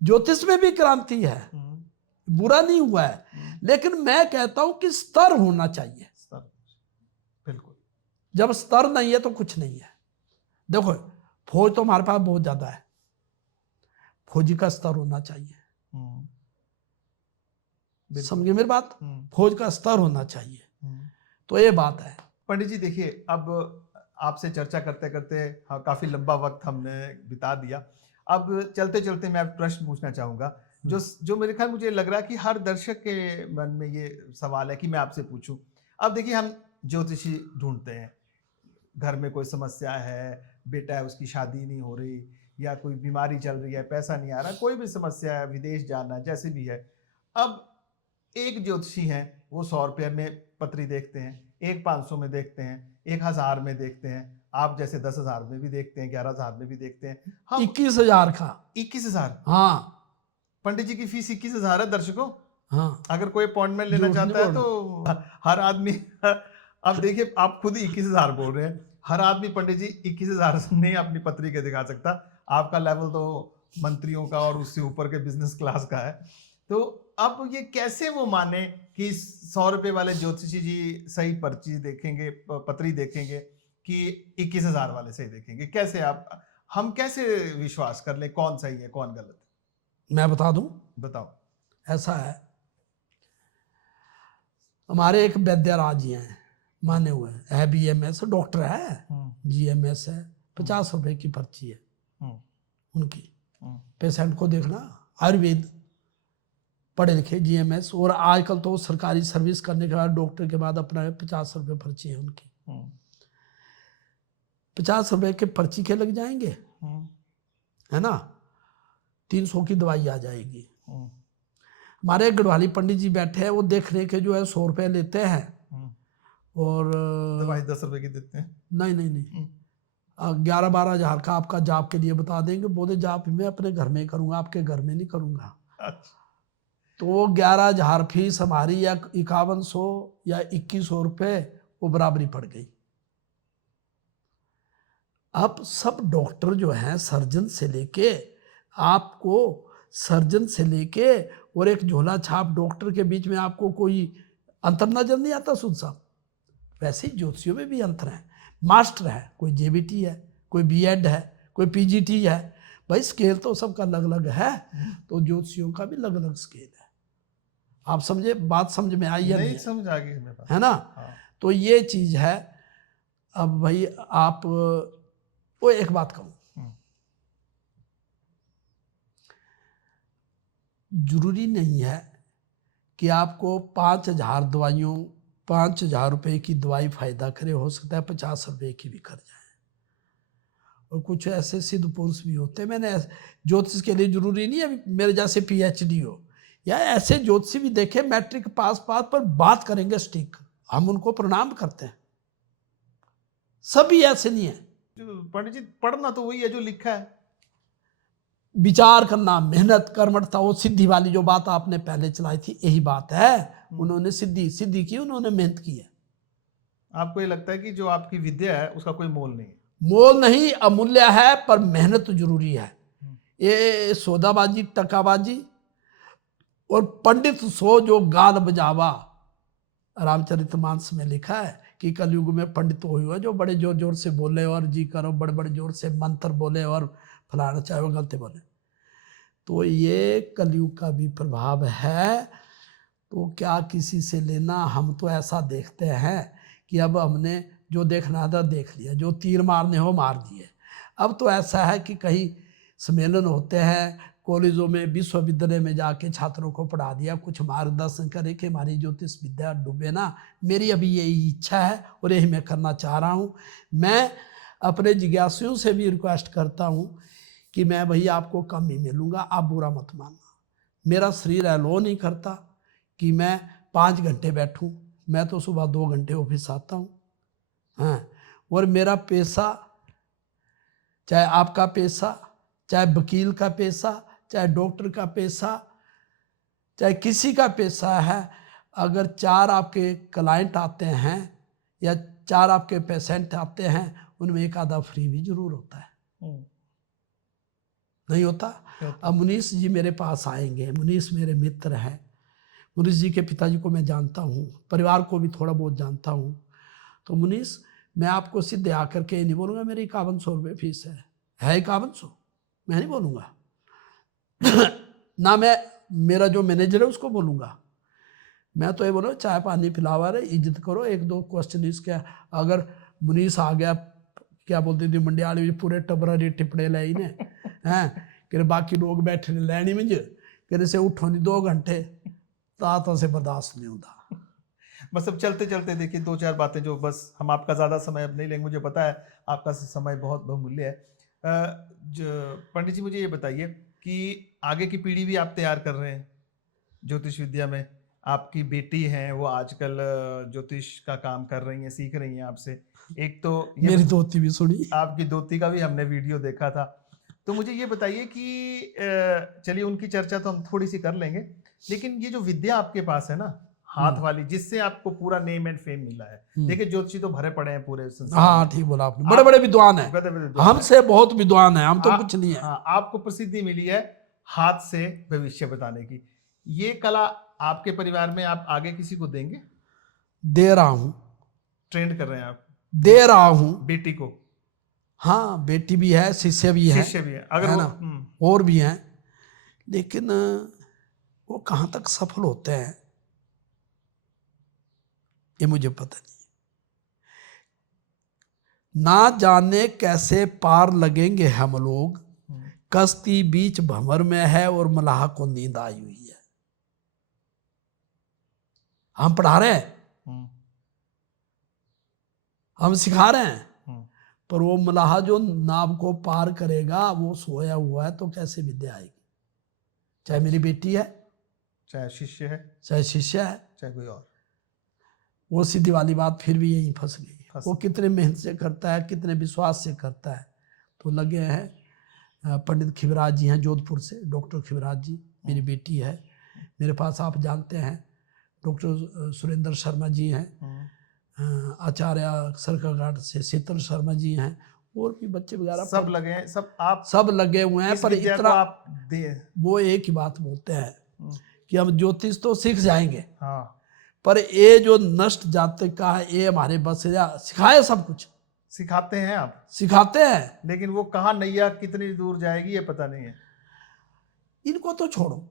ज्योतिष में भी क्रांति है, बुरा नहीं हुआ है, लेकिन मैं कहता हूं कि स्तर होना चाहिए। बिल्कुल। जब स्तर नहीं है तो कुछ नहीं है। देखो फौज तो हमारे पास बहुत ज्यादा है, फौजी का स्तर होना चाहिए, समझे मेरी बात, फौज का स्तर होना चाहिए। तो ये बात है। पंडित जी देखिए, अब आपसे चर्चा करते करते हाँ, काफी लंबा वक्त हमने बिता दिया। अब चलते चलते मैं प्रश्न पूछना चाहूंगा, जो मेरे ख्याल मुझे लग रहा है कि हर दर्शक के मन में ये सवाल है कि मैं आपसे पूछूं। अब देखिए, हम ज्योतिषी ढूंढते हैं, घर में कोई समस्या है, बेटा है उसकी शादी नहीं हो रही, या कोई बीमारी चल रही है, पैसा नहीं आ रहा, कोई भी समस्या है, विदेश जाना, जैसे भी है। अब एक ज्योतिषी हैं, वो 100 रुपये में पत्री देखते हैं, एक 500 में देखते हैं, 1000 में देखते हैं, आप जैसे 10,000 में भी देखते हैं, 11,000 में भी देखते हैं। हम 21,000 का। 21,000? हाँ, पंडित जी की फीस 21,000 है दर्शकों। हाँ, अगर कोई अपॉइंटमेंट लेना चाहता है तो हर आदमी अब देखिए, आप खुद ही 21,000 बोल रहे हैं, हर आदमी पंडित जी 21,000 नहीं अपनी पत्री के दिखा सकता। आपका लेवल तो मंत्रियों का और उससे ऊपर के बिजनेस क्लास का है। तो अब ये कैसे वो माने कि 100 रुपये वाले ज्योतिषी जी सही पर्ची देखेंगे, पत्री देखेंगे, कि 21,000 वाले सही देखेंगे? कैसे हम कैसे विश्वास कर ले कौन सही है कौन गलत है? मैं बता दूं, बताओ। ऐसा है, हमारे एक वैद्यराज जी हैं, माने हुए है, BMS डॉक्टर है, GMS है, 50 रुपए की पर्ची है उनकी, पेशेंट को देखना, आयुर्वेद पढ़े लिखे, GMS। और आजकल तो सरकारी सर्विस करने के बाद डॉक्टर के बाद अपना 50 रुपये पर्ची है उनकी। 50 रुपये के पर्ची के लग जाएंगे, है ना, 300 की दवाई आ जाएगी। हमारे गढ़वाली पंडित जी बैठे हैं, वो देखने के जो है 100 रुपये लेते हैं, और दवाई 10 रुपए की देते हैं। नहीं 11-12 हज़ार का आपका जाप के लिए बता देंगे, बोले जाप मैं अपने घर में करूंगा, आपके घर में नहीं करूंगा। अच्छा। तो वो 11,000 फीस हमारी, या 5100 या 2100 रुपये, वो बराबरी पड़ गई। अब सब डॉक्टर जो हैं, सर्जन से लेके, आपको सर्जन से लेके और एक झोला छाप डॉक्टर के बीच में आपको कोई अंतर नजर नहीं आता सुध साहब? वैसे ही ज्योतिषियों में भी अंतर है। मास्टर है, कोई JBT है, कोई B.Ed है, कोई PGT है, भाई स्केल तो सबका अलग अलग है, तो ज्योतिषियों का भी अलग अलग स्केल है। आप समझे बात, समझ में आई है? नहीं समझ आ गई मेरे पास, है ना? हाँ। तो ये चीज है। अब भाई आप वो एक बात कहूं, जरूरी नहीं है कि आपको 5,000 रुपए की दवाई फायदा करे, हो सकता है 50 रुपए की भी कर जाए। और कुछ ऐसे सिद्ध पुरुष भी होते हैं, मैंने ज्योतिष के लिए जरूरी नहीं है मेरे जैसे PhD हो, या ऐसे ज्योतिषी भी देखे मैट्रिक पास पर बात करेंगे स्टिक, हम उनको प्रणाम करते हैं। सभी ऐसे नहीं है। पंडित जी, पढ़ना तो वही है जो लिखा है। विचार करना, मेहनत, कर्मठता, वो सिद्धि वाली जो बात आपने पहले चलाई थी, यही बात है। उन्होंने सिद्धि की, उन्होंने मेहनत की है। आपको ये लगता है कि जो आपकी विद्या है उसका कोई मोल नहीं है? मोल नहीं, अमूल्य है, पर मेहनत जरूरी है। ये सौदाबाजी, टकाबाजी और पंडित सो जो गाल बजावा, रामचरितमानस में लिखा है कि कलयुग में पंडित वो हुआ जो बड़े जोर जोर से बोले और जी करो, बड़े बड़े जोर से मंत्र बोले और फलाना चाहे वो गलती बोले। तो ये कलयुग का भी प्रभाव है। तो क्या किसी से लेना, हम तो ऐसा देखते हैं कि अब हमने जो देखना था देख लिया, जो तीर मारने हो मार दिए। अब तो ऐसा है कि कहीं सम्मेलन होते हैं, कॉलेजों में, विश्वविद्यालय में जाके छात्रों को पढ़ा दिया, कुछ मार्गदर्शन करे कि हमारी ज्योतिष विद्या डूबे ना। मेरी अभी यही इच्छा है और यही मैं करना चाह रहा हूँ। मैं अपने जिज्ञासुओं से भी रिक्वेस्ट करता हूँ कि मैं भैया आपको कम ही मिलूँगा, आप बुरा मत मानना। मेरा शरीर अलो नहीं करता कि मैं 5 घंटे बैठूँ, मैं तो सुबह 2 घंटे ऑफिस आता हूँ। हाँ, और मेरा पैसा, चाहे आपका पैसा, चाहे वकील का पैसा, चाहे डॉक्टर का पैसा, चाहे किसी का पैसा है, अगर 4 आपके क्लाइंट आते हैं या 4 आपके पेशेंट आते हैं, उनमें एक आधा फ्री भी जरूर होता है। नहीं होता? अब मुनीष जी मेरे पास आएंगे, मुनीष मेरे मित्र हैं, मुनीष जी के पिताजी को मैं जानता हूँ, परिवार को भी थोड़ा बहुत जानता हूँ। तो मुनीष, मैं आपको सीधे आकर के नहीं बोलूँगा मेरी 5100 रुपये फीस है 5100, मैं नहीं बोलूँगा। ना मैं मेरा जो मैनेजर है उसको बोलूँगा। मैं तो ये बोलूँ चाय पानी पिलावा रहे, इज्जत करो, 1-2 क्वेश्चन इसके। अगर मुनीष आ गया, क्या बोलते थे मंडियाली, पूरे टबरा टिपड़े लाई ने हैं कि बाकी लोग बैठे लैनी में कि से उठो नहीं 2 घंटे, ताता से बर्दाश्त नहीं होता। बस अब चलते चलते देखिए 2-4 बातें जो, बस हम आपका ज़्यादा समय अब नहीं लेंगे, मुझे पता है आपका समय बहुत बहुमूल्य है। पंडित जी, मुझे ये बताइए कि आगे की पीढ़ी भी आप तैयार कर रहे हैं ज्योतिष विद्या में। आपकी बेटी हैं, वो आजकल ज्योतिष का काम कर रही हैं, सीख रही हैं आपसे। एक तो मेरी दोती भी सुनी, आपकी दोती का भी हमने वीडियो देखा था। तो मुझे ये बताइए कि चलिए उनकी चर्चा तो हम थोड़ी सी कर लेंगे, लेकिन ये जो विद्या आपके पास है ना, हाथ वाली, जिससे आपको पूरा नेम एंड फेम मिला है। देखिए ज्योतिषी तो भरे पड़े हैं पूरे संसार। हाँ ठीक बोला आपने, बड़े बड़े विद्वान हैं, हमसे बहुत विद्वान हैं, हम तो कुछ नहीं है। हाँ, आपको प्रसिद्धि मिली है हाथ से भविष्य बताने की। ये कला आपके परिवार में आप आगे किसी को देंगे? दे रहा हूँ। ट्रेंड कर रहे हैं आप? दे रहा हूँ बेटी को? हाँ, बेटी भी है, शिष्य भी है, अगर है ना, और भी हैं, लेकिन वो कहाँ तक सफल होते हैं ये मुझे पता नहीं। ना जाने कैसे पार लगेंगे हम लोग, कश्ती बीच भंवर में है और मलाह को नींद आई हुई है। हम पढ़ा रहे हैं, हम सिखा रहे हैं, पर वो मलाह जो नाव को पार करेगा वो सोया हुआ है, तो कैसे विद्या आएगी? चाहे मेरी बेटी है, चाहे शिष्य है, चाहे शिष्य है, चाहे कोई और। वो सीधी वाली बात फिर भी यहीं फंस गई। वो कितने मेहनत से करता है, कितने विश्वास से करता है। तो लगे हैं पंडित खिवराज जी हैं जोधपुर से, डॉक्टर खिवराज जी, मेरी बेटी है। मेरे पास आप जानते हैं डॉक्टर सुरेंद्र शर्मा जी हैं, आचार्य सरकाघाट से शीतल शर्मा जी हैं, और भी बच्चे वगैरह सब लगे हैं, सब लगे हुए हैं। पर इतना आप दे, वो एक ही बात बोलते हैं कि हम ज्योतिष तो सीख जाएंगे, हाँ, पर ये जो नष्ट जाति का है ये हमारे बस सिखाए, सब कुछ सिखाते हैं आप, सिखाते हैं, लेकिन वो कहाँ नैया कितनी दूर जाएगी ये पता नहीं है। इनको तो छोड़ो।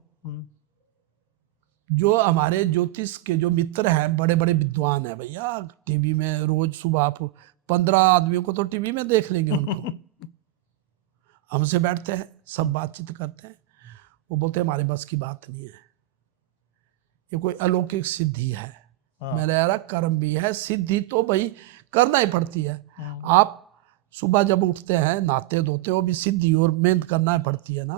जो हमारे ज्योतिष के जो मित्र हैं, बड़े बड़े विद्वान हैं भैया, टीवी में रोज सुबह आप 15 आदमियों को तो टीवी में देख लेंगे उनको। हमसे बैठते हैं, सब बातचीत करते हैं, वो बोलते हमारे बस की बात नहीं है, ये कोई अलौकिक सिद्धि है। मैंने यार कर्म भी है, सिद्धि तो भाई करना ही पड़ती है। आप सुबह जब उठते हैं नहाते धोते हो भी सिद्धि और मेहनत करना ही पड़ती है ना।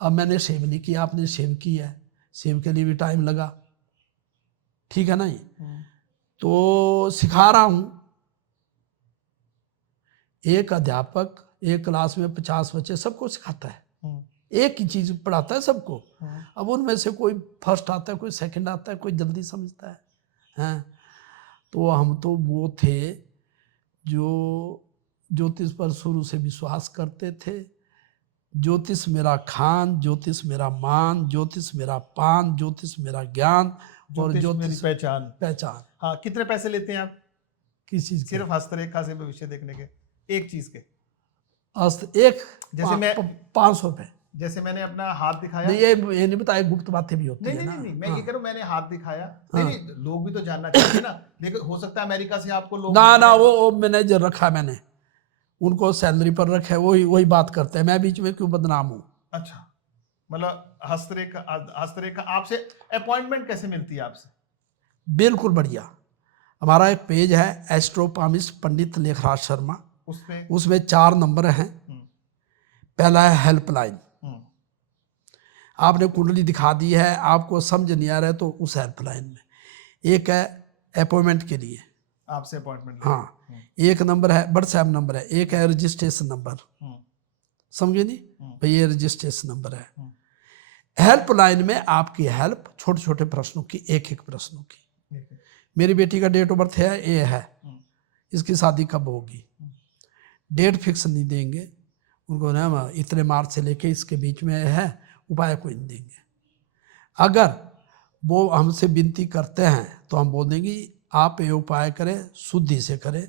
अब मैंने सेव नहीं किया, आपने सेव की है, सेव के लिए भी टाइम लगा, ठीक है ना। तो सिखा रहा हूं, एक अध्यापक एक क्लास में 50 बच्चे सबको सिखाता है, एक ही चीज पढ़ाता है सबको। अब उनमें से कोई फर्स्ट आता है, कोई सेकंड आता है, कोई जल्दी समझता है, हैं? तो हम तो वो थे जो ज्योतिष पर शुरू से विश्वास करते थे। ज्योतिष मेरा खान, ज्योतिष मेरा मान, ज्योतिष मेरा पान, ज्योतिष मेरा ज्ञान और ज्योतिष पहचान। हाँ, कितने पैसे लेते हैं आप किस चीज? सिर्फ हस्तरेखा से भविष्य देखने के, एक चीज के? एक जैसे मैं 500 रुपए। जैसे मैंने अपना हाथ दिखाया, नहीं ये नहीं बताया, गुप्त बातें भी होती है ना। नहीं, मैं ये करूं, मैंने हाथ दिखाया, नहीं, लोग भी तो जानना चाहते ना। लेकिन हो सकता है अमेरिका से आपको लोग ना वो मैनेजर रखा मैंने, उनको सैलरी पर रखे, वही बात करते हैं, मैं बीच में क्यों बदनाम हूँ। अच्छा, मतलब हस्तरेखा आपसे अपॉइंटमेंट कैसे मिलती है आपसे? बिल्कुल बढ़िया, हमारा एक पेज है एस्ट्रोपामिस्ट पंडित लेखराज शर्मा, उसमें 4 नंबर हैं। पहला है हेल्पलाइन, आपने कुंडली दिखा दी है, आपको समझ नहीं आ रहा है तो उस हेल्पलाइन में। एक है अपॉइंटमेंट के लिए, आपसे अपॉइंटमेंट, हाँ। एक नंबर है व्हाट्सएप नंबर है, एक है रजिस्ट्रेशन नंबर, समझे नहीं भाई, ये रजिस्ट्रेशन नंबर है। हेल्पलाइन में आपकी हेल्प छोटे छोटे प्रश्नों की, एक प्रश्नों की। मेरी बेटी का डेट ऑफ बर्थ है, ये है, इसकी शादी कब होगी, डेट फिक्स नहीं देंगे उनको ना, इतने मार्च से लेके इसके बीच में है, उपाय कोई नहीं देंगे। अगर वो हमसे विनती करते हैं तो हम बोल देंगे आप ये उपाय करें, शुद्धि से करें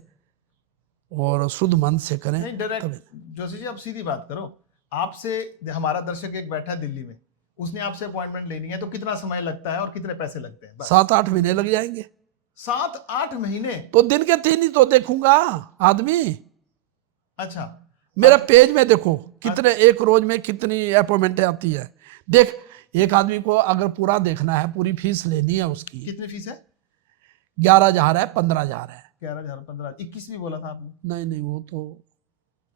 और शुद्ध मन से करें। नहीं, डायरेक्ट जोशी जी आप सीधी बात करो, आपसे हमारा दर्शक एक बैठा है दिल्ली में, उसने आपसे अपॉइंटमेंट लेनी है तो कितना समय लगता है और कितने पैसे लगते हैं? 7-8 महीने लग जाएंगे। 7-8 महीने? तो दिन के 3 ही तो देखूंगा आदमी। अच्छा, मेरा पेज में देखो कितने, एक रोज में कितनी अपॉइंटमेंटें आती है। देख, एक आदमी को अगर पूरा देखना है, पूरी फीस लेनी है उसकी। कितनी फीस है? 11,000 है, 15,000 है। 11,000, 15,000, 21 भी बोला था आपने? नहीं वो तो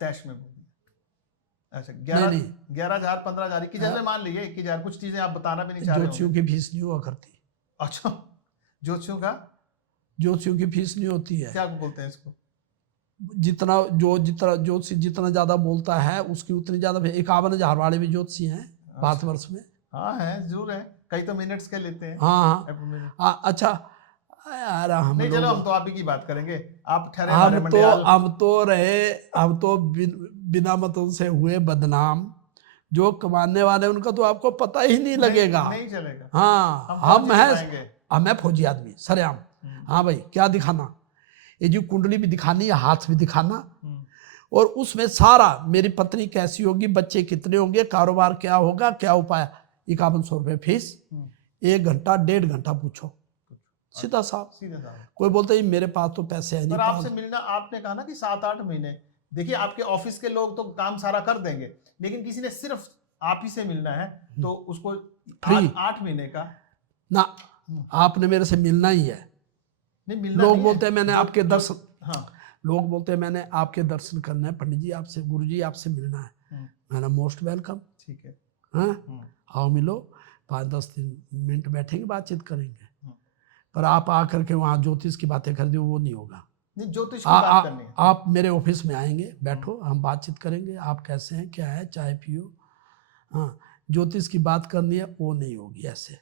तैश में बोल दिया। अच्छा, 11,000, 15,000, 21,000 में मान लीजिए 21,000। कुछ चीजें आप बताना भी नहीं चाह रहे। ज्योतिषियों की फीस नहीं हुआ करती। अच्छा, ज्योतिषियों की फीस नहीं होती है। क्या बोलते हैं इसको? जितना ज्योतिषी जितना ज्यादा बोलता है उसकी उतनी ज्यादा। 51,000 वाले भी ज्योतिषी हैं भारतवर्ष में। हाँ है, जरूर है, कई तो मिनट्स के लेते हैं। हाँ अच्छा यार, हम नहीं, चलो हम तो आप ही की बात करेंगे, आप ठहरे। हम तो बिना मतलब से हुए बदनाम, जो कमाने वाले उनका तो आपको पता ही नहीं लगेगा। नहीं चलेगा। हाँ, हम है फौजी आदमी सरेआम। हाँ भाई, क्या दिखाना, ये जो कुंडली भी दिखानी है, हाथ भी दिखाना, और उसमें सारा मेरी पत्नी कैसी होगी, बच्चे कितने होंगे, कारोबार क्या होगा, क्या उपाय। 5100 रुपये फीस, 1 घंटा 1.5 घंटा पूछो, सीधा साफ। कोई बोलता है मेरे पास तो पैसे है नहीं। पर आपसे मिलना, आपने कहा ना कि 7-8 महीने। देखिए, आपके ऑफिस के लोग तो काम सारा कर देंगे, लेकिन किसी ने सिर्फ आप ही से मिलना है तो उसको 8 महीने का ना, आपने मेरे से मिलना ही है। नहीं, मिलना लोग नहीं बोलते हैं मैंने आपके दर्शन, हाँ, लोग बोलते हैं मैंने आपके दर्शन करना है पंडित जी, आपसे गुरु जी आपसे मिलना है। मैंने मोस्ट वेलकम, ठीक है, हाँ आओ मिलो, 5-10 मिनट बैठेंगे, बातचीत करेंगे। पर आप आकर के वहाँ ज्योतिष की बातें कर दो, वो नहीं होगा। नहीं, ज्योतिष की बात करनी है। आप मेरे ऑफिस में आएंगे, बैठो, हम बातचीत करेंगे, आप कैसे हैं, क्या है, चाय पियो। हाँ, ज्योतिष की बात करनी है, वो नहीं होगी ऐसे।